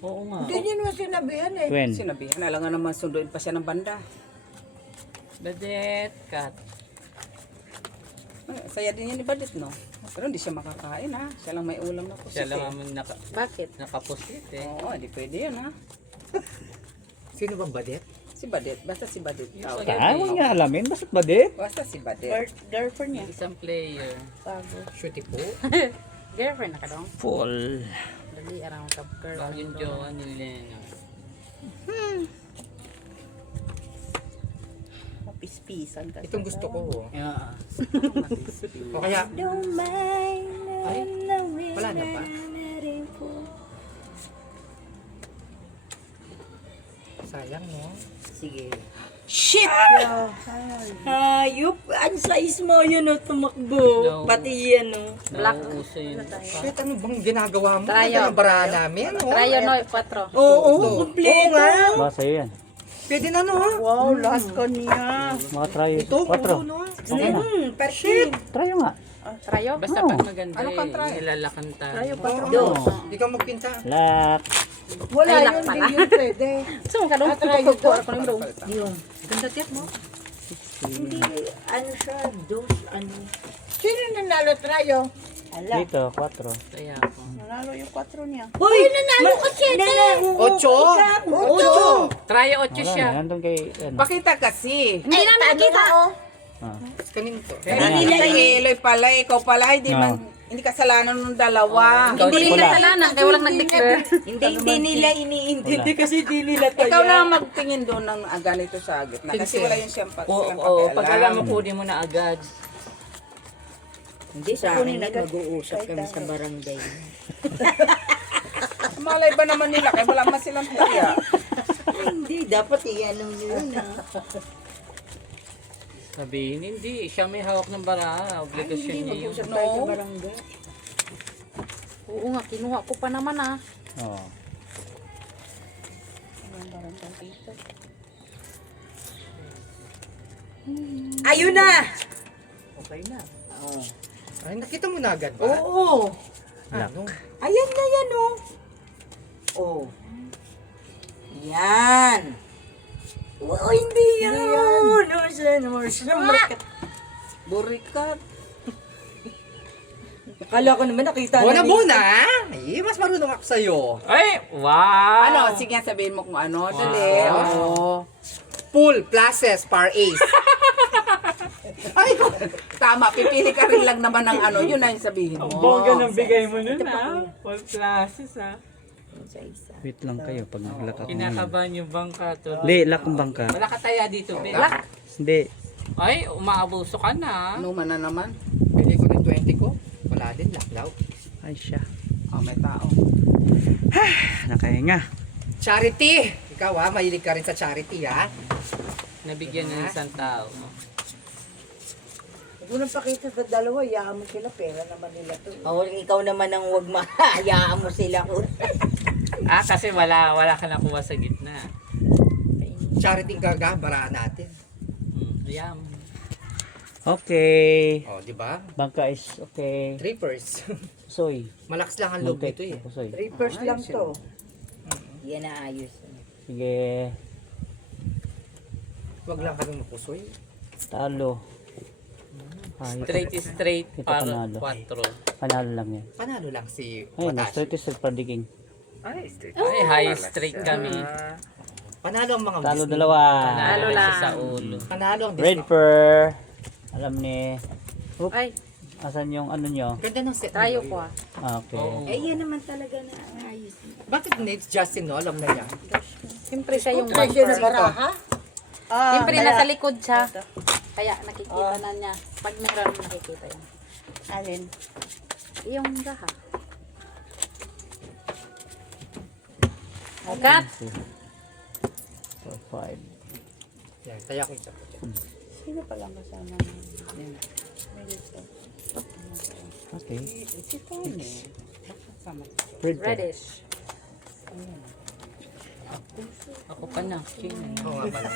Oo nga. Hindi niyo naman sinabihan eh. Gwen. Sinabihan, alam nga naman sunduin pa siya ng banda. Badet, cut. Ay, saya din yan ni Badit, no? Pero hindi siya makakain, ha? Siya lang may ulam na po Siya lang eh. ang Bakit? nakapusit eh. Oo, hindi pwede yan, ha? Sino bang badet? Si Badit, basta si Badit. Yung Ah, huwag nga alamin. Bakit ba di? Basta si Badit. Girlfriend niya. Isang player. Shooty po. Girlfriend na ka dong? Full. Dali, around ka girl. Baka yung jowa ni Lena. Mapispisan ka. Itong gusto ko. Oh. Yeah. O kaya, Don't mind ay, wala na pa. Sayang, no? Sige. Shit! Hayop! Ang size mo yun o tumakbo. No. Pati yan o. Black. Nauuso yun. Shit, ano bang ginagawa mo? Tayo. Ano ang barahan namin? Oh? Trayo no, 4. Oo, Ito. kumpleto. Ba, sa'yo yan. Pwede na, no? Wow, lahat ko niya. Mga try. Ito, 4. puro, no? Okay na. Perfect. Try nga. Trayo? Basta Oo. pag maganda Ano kang try? nilalakan tayo. Oo. Hindi ka magpinta. Lock. Wala Ay, yun, lock pala. hindi yun pwede. Saan ka dong? Kukuha ko ng dong. Yung, Ganda tiyat mo. hindi, ano siya, dos, ano. Sino nanalo trayo? Ala. Dito, 4. Kaya ako. Nanalo yung 4 niya. Hoy, nanalo ka siya. Ocho! Ocho! Try 8 Wala siya. na. Nandun kay, ano. Pakita kasi. Hindi na nakikita. Ah. Kanino to? Hindi nila Eloy pala, ikaw pala, hindi man, hindi kasalanan ng dalawa. Hindi rin Wala. kasalanan, kaya walang nag-declare. Hindi nila iniintindi kasi di nila Ikaw na ang magtingin doon ng ganito sa gitna. Kasi wala yung siyang Oo, pag alam mo, kunin mo na agad. Hindi sa akin, mag-uusap kami sa barangay. Malay ba naman nila, kaya wala man silang kaya. Hindi, dapat iyan nung yun ah. Sabihin, hindi. Siya may hawak ng bara. Obligasyon niya yun. Mag-usap tayo sa barangay. Oo nga, kinuha ko pa naman ah. Oo. Ayun na! Ay, nakita mo na agad ba? Oo! Ano? Ayan na yan oh! Oh. Yan. Oh, hindi yan. Burikat. Akala ko naman nakita Bona! Ay, mas marunong ako sa'yo. Ay, wow! Ano, sige sabihin mo kung ano. Dali. Oo. Pool, Places, Par Ace. Ay, tama. Pipili ka rin lang naman ng ano. Yun na yung sabihin mo. Bongga ng bigay mo nun All classes Wait lang kayo pag naglak ako. Kinakabahan yung bangka to. Hindi, lock ang bangka. Wala ka taya dito, Be. Hindi. Ay, umaabuso ka na. Ano man na naman. Pili ko ng 20 ko. Wala din, laklaw. Ay siya. Oh, may tao. Nakahinga. Charity! Ikaw ha, mahilig ka rin sa charity ha. Nabigyan ng isang tao. Huwag mo nang pakita sa dalawa, iyaan mo sila, pera naman nila to. Oh, ikaw naman ang huwag mahayaan mo sila. Kasi wala ka nakuha sa gitna. Charity gagabaraan natin. Ayan. Okay. O, di ba? Bangka is okay. Trippers. Soy. Malakas lang ang loob Muntik. nito eh. Soy. 3 lang to. Yan na ayos. Sige. Huwag lang kami mapusoy. Talo. Ay, Straight is straight Ito para panalo. 4. panalo lang yan. Panalo lang si Ayun, Watashi. straight is straight para digging. Ay, straight. Ay, high straight kami. Panalo ang mga Talo Disney. dalawa. Panalo lang siya sa ulo. Panalo ang Red Disney. fur. Alam ni. Oop. Ay, Asan yung ano nyo? Ganda ng set. tayo nila ko yun. Okay. Oo. Eh, yan naman talaga na ang ayos. Bakit Nate Justin no? Alam na niya. siyempre siya yung Presyo na baraha? Siyempre nasa likod siya. Kaya nakikita na niya. Pag meron nakikita yan. Alin? Yung gaha. Cut! 4, 5. Yan, kaya ko isa po dyan. Sino pa lang kasama? Okay. Si Tony. Red fur. Reddish. Ako pa na. Oo nga pala.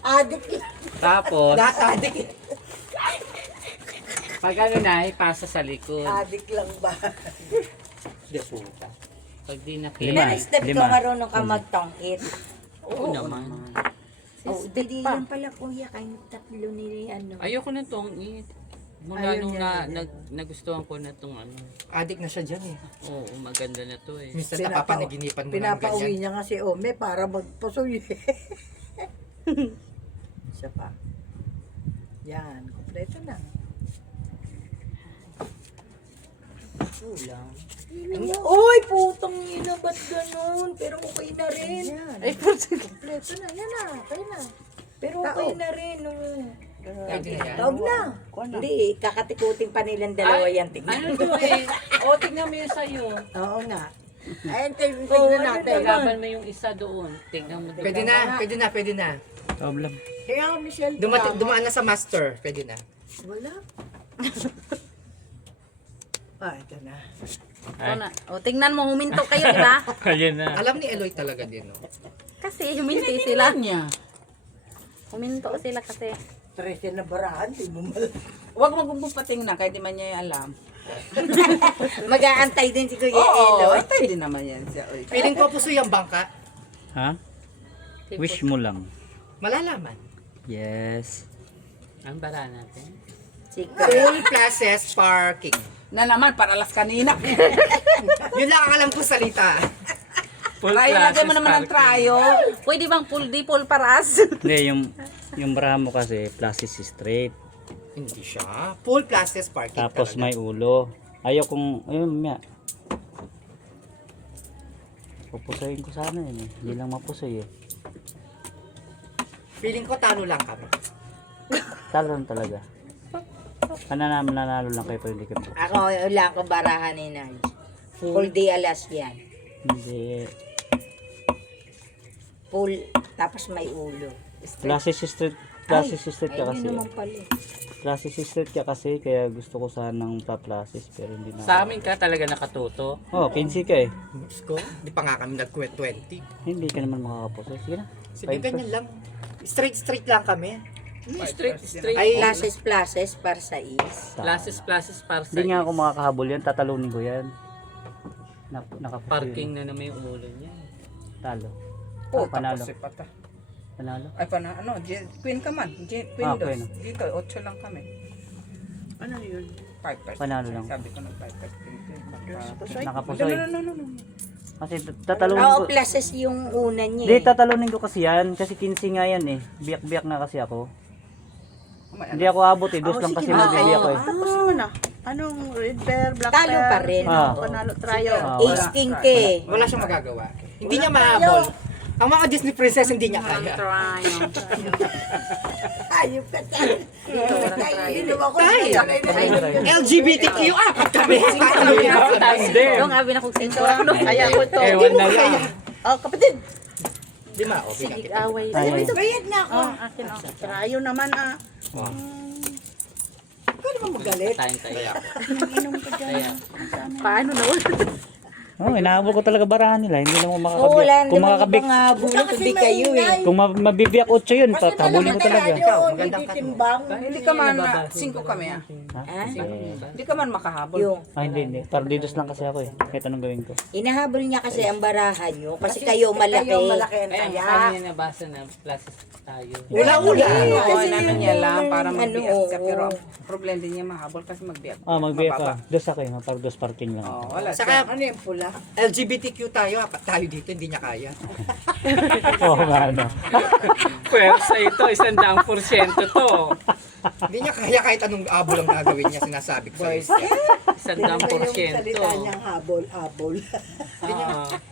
Adik. Tapos, Datadik. pag ano na, ipasa sa likod. Adik lang ba? Hindi puta. Pag di Lima. nakita. Ilan step ka marunong ka magtangkit? Oo naman. Oh, dali lang pala kuya, kayo tatlo ni ano. Ayoko na tong it. Mula nung nagustuhan ko na tong ano. Adik na siya dyan eh. Oo, maganda na to eh. Minsan napapanaginipan mo ng Pinapauwi ganyan. niya nga si Ome para magpusoy. Isa pa. Yan, kompleto na. Kulang. Uy, putang ina, ba't ganun? Pero okay na rin. Yan. Ay, puso. Kompleto na. Yan na, okay na. Pero okay na rin, oh. Pwede na yan. Tawag na. Hindi, kakatikutin pa nilang dalawa yan. Tingnan. Ano to eh? O, tignan mo yung sa'yo. Oo nga. Ayun, tignan natin. Laban mo yung isa doon. Tignan mo. Pwede na, pwede na, pwede na. Problem. Kaya Michelle, Dumaan na sa master, pwede na. wala. Ito na. Ito na. O, tingnan mo, huminto kayo, di ba? Ayan na. Alam ni Eloy talaga din, no? Kasi huminti sila. Niya. Huminto sila kasi. 13 na barahan, di mo mal. Huwag magbubupating na, kahit di man niya alam. Mag-aantay din si Kuya Oo, Eloy. ay din naman yan siya. Oy. Piling ko puso yung bangka. Ha? Wish mo lang. Malalaman. Yes. Ang bara natin. Pool, Places, Parking. Na naman, para las kanina. Yun lang ang alam ko salita. Full Try, lagay mo classes naman ng parking. tryo. Pwede bang full di full paras? Hindi, yung baraha mo kasi plus is straight. Hindi siya. Pool, Places, Parking Tapos talaga. may ulo. Ayaw kung, ayun, mamaya. Pupusoyin ko sana yun eh. Hindi lang mapusoy eh. Feeling ko talo lang kami. Talo lang talaga. Nanalo lang kayo pero hindi ka po. Ako, wala akong barahan ni Naj. Full day alas yan. Hindi. Full, tapos may ulo. Plus is straight. Plus is straight ka Ay, kasi. hindi naman pala. Plus is straight ka kasi kaya gusto ko sanang pa-pluses pero hindi na. Sa amin ka talaga nakatuto. Oh, 15 ka eh. Diyos ko, di pa nga kami nag-20. Hindi ka naman makakapusoy. Sige na. Sige, ganyan lang. Straight lang kami. Straight. Ay, Places para sa is. Places para sa Hindi nga ako makakahabol yan, tatalunin ko yan. parking na naman yung ulo niya. Talo. Oh, panalo. tapos ipata. Panalo. Ay, queen ka man. Queen Ah, dos. queen. Dito, 8 lang kami. Ano yun? 5%. Panalo lang. Sabi ko ng 5%. Nakapusoy. No. Kasi tatalunin Oo, ko. places yung una niya Hindi, eh. tatalunin ko kasi yan. Kasi 15 nga yan eh. Biyak-biyak nga kasi ako. Hindi ako abot eh. Dos lang kasi mabili ako eh. Tapos naman ah. Anong red bear, black Talo bear? pa rin. Ah. Panalo, tryo. Ace king ka eh. wala siyang magagawa. Hindi niya mahabol. Ang mga Disney princess hindi niya kaya. Ayop ka tayo. Inom ako. LGBTQ apat kami. Yung abi na kong sensor. Kaya ko to. Ewan na lang. Oh, kapatid. Di ma, okay na kita. Away. Ay, Bayad na ako. Oh, akin oh. Tryo naman ah. Pwede mo magalit. Tayo. Kaya ako. Inom ka dyan. Paano naman? oh, inahabol ko talaga barahan nila. Hindi naman Oo, makakabik. wala Kung naman makakabik, ibang habulin kundi kayo eh. kung mabibiyak 8 yun, habulin ko talaga. Magandang Timbang. Hindi ka man, 5 kami ah. Ha? Hindi ka man makahabol. Yung Ah, hindi. Para didos lang kasi ako eh. Kahit anong gawin ko. inahabol niya kasi ang barahan nyo kasi kayo malaki. Ayun, kami nabasa na places tayo. Ula-ula. Oo, namin niya lang para magbiyak ka. oo. Pero ang problem din niya mahabol kasi magbiyak. Ah, magbiyak ka. Mababa. Dos ako eh. Para dos parking lang. Oo, wala. Saka, Ano yung pula? LGBTQ tayo, apat tayo dito, hindi niya kaya. Oo nga ano. Pwersa ito, 100% to. Hindi niya kaya kahit anong abol ang gagawin niya, sinasabi ko sa iyo. 100%. habol.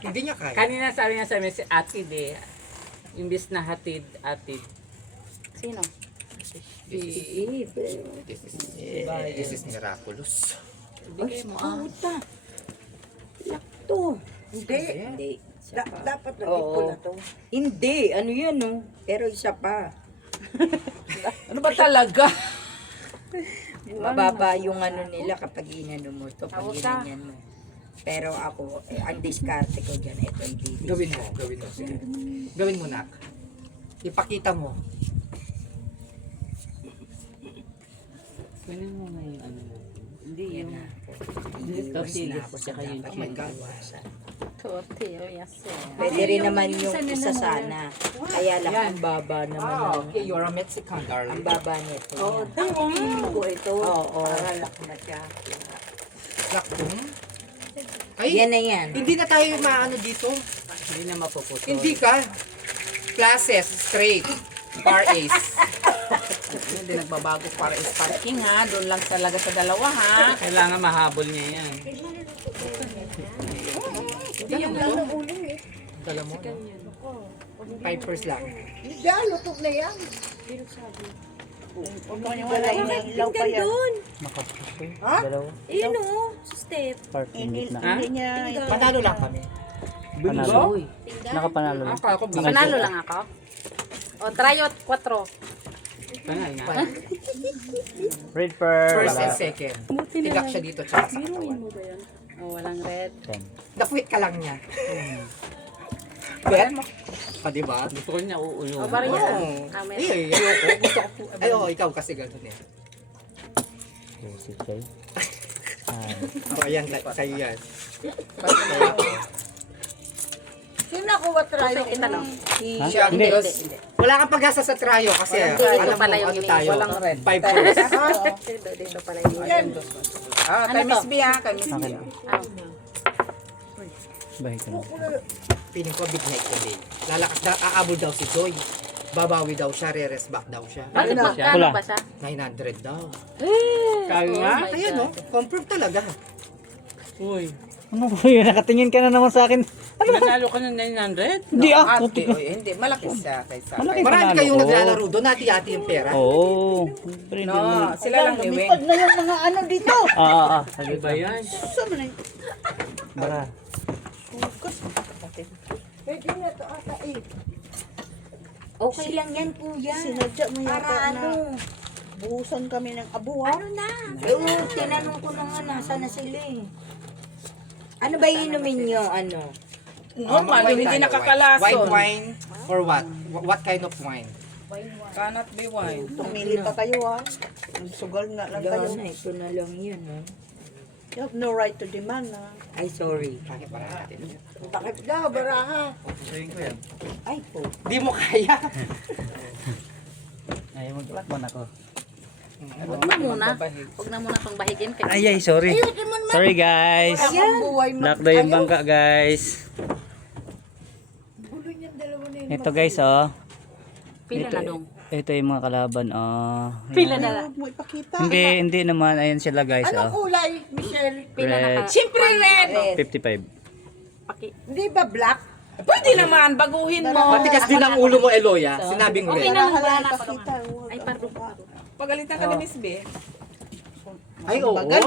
Hindi niya kaya. Kanina sabi nga sa amin si Atid eh. Imbis na hatid, Atid. Sino? This is miraculous. Puta. Lakto. Hindi. Dapat pula to. Hindi. Ano yan no? Pero isa pa. Ano ba talaga? Mababa yung ano nila kapag inano mo to. Pag ginanyan mo. Pero ako, ang diskarte ko dyan, ito ang bibig. Gawin mo. Sige. Gawin mo, Nak. Ipakita mo. Kunin mo na yung ano. Hindi yun. Tortillas, tsaka yung Oh my God. Tortillas. Pwede rin naman yung isa sana. Kaya lang ang baba naman. Ah, okay, you're a Mexican, Ang darling. baba nito. Oo, Ko ito. oo. Lakong. Ay, Yan na yan. hindi na tayo maano dito. Hindi na mapuputol. Hindi ka. Classes, straight. Bar ace. Hindi nagbabago para is parking ha. Doon lang talaga sa dalawa ha. Kailangan mahabol niya yan. Dala mo, no? 5% lang. Wala yung ilaw pa yan. Makapusoy. Dalawa. Ayun o. Step. Parking gitna. Ha? Hindi niya. Panalo lang kami. Panalo. Nakapanalo lang. Ako, Panalo lang ako. O, tryout 4. Panal na. Red pearl. First and second. Tigak siya dito tsaka sa katawan. O, walang red. Nakwit ka lang niya. Bet? Ah, diba? Gusto ko niya uulo. O, parang yan. Oo. Ay, ayoko. Gusto ko po. Ay, oo, ikaw kasi gano'n eh. Si Chay. Oh, ayan, sa'yo yan. Sino nakuha tayo? Kita lang. Ha? Siya, Hindi. Wala kang pag-asa sa tryo kasi alam mo, pala yung ano ini. tayo? Walang red. 5 first. Dito pala yung Ah, kay Miss B ha. Kay Miss B. Akin. Bahay ka na. Piling ko big night today. Aabol daw si Joy. Babawi daw siya, re-rest back daw siya. Bakit Wala. magkano ba siya? 900 daw. Kaya nga. Kaya no, confirm talaga. Uy. Ano ko yun? Nakatingin ka na naman sa akin. Nanalo ka ng 900? Hindi ah. Ate, hindi. Malaki siya kaysa. Malaki Marami panalo kayong ko. naglalaro doon, hati-hati yung pera. Oo. Pero hindi mo. No, sila lang ni Weng. na yung mga ano dito. Sabi Ano ba yan? Bara. Pwede na to ata eh. Okay lang yan, kuya. Sinadya mo yata Para na ano? buhusan kami ng abuha. Ano na? Oo, tinanong ko na nga, nasa na sila eh. Ano ba inumin nyo? Ano? Normal, White hindi tayo, nakakalason. White wine or what? What kind of wine? Cannot be wine. Tumili pa kayo ha. Sugal nga lang kayo. Yan, ito na lang yan. Ha? You have no right to demand ha. Ay, sorry. Bakit daw, baraha? Ay po. Di mo kaya. Ay, mag-lakban ako. Huwag na muna. Huwag na muna pang bahigin. Ay, sorry. Sorry guys. Lock daw yung bangka guys. Ito guys oh. Pila na dong. Ito yung mga kalaban oh. Pila na lang. Huwag mo ipakita. Hindi naman. Ayan sila guys Anong oh. kulay, Michelle? Pila na ka. Siyempre red. 55. Paki. Hindi ba black? Pwede naman, baguhin mo. Matigas din ang ulo mo, Eloya. Sinabing Okay red. na lang. Wala Wala na. ipakita. Ay, pardon. Pagalitan ka ni Miss B. Ay, oo. Bagal,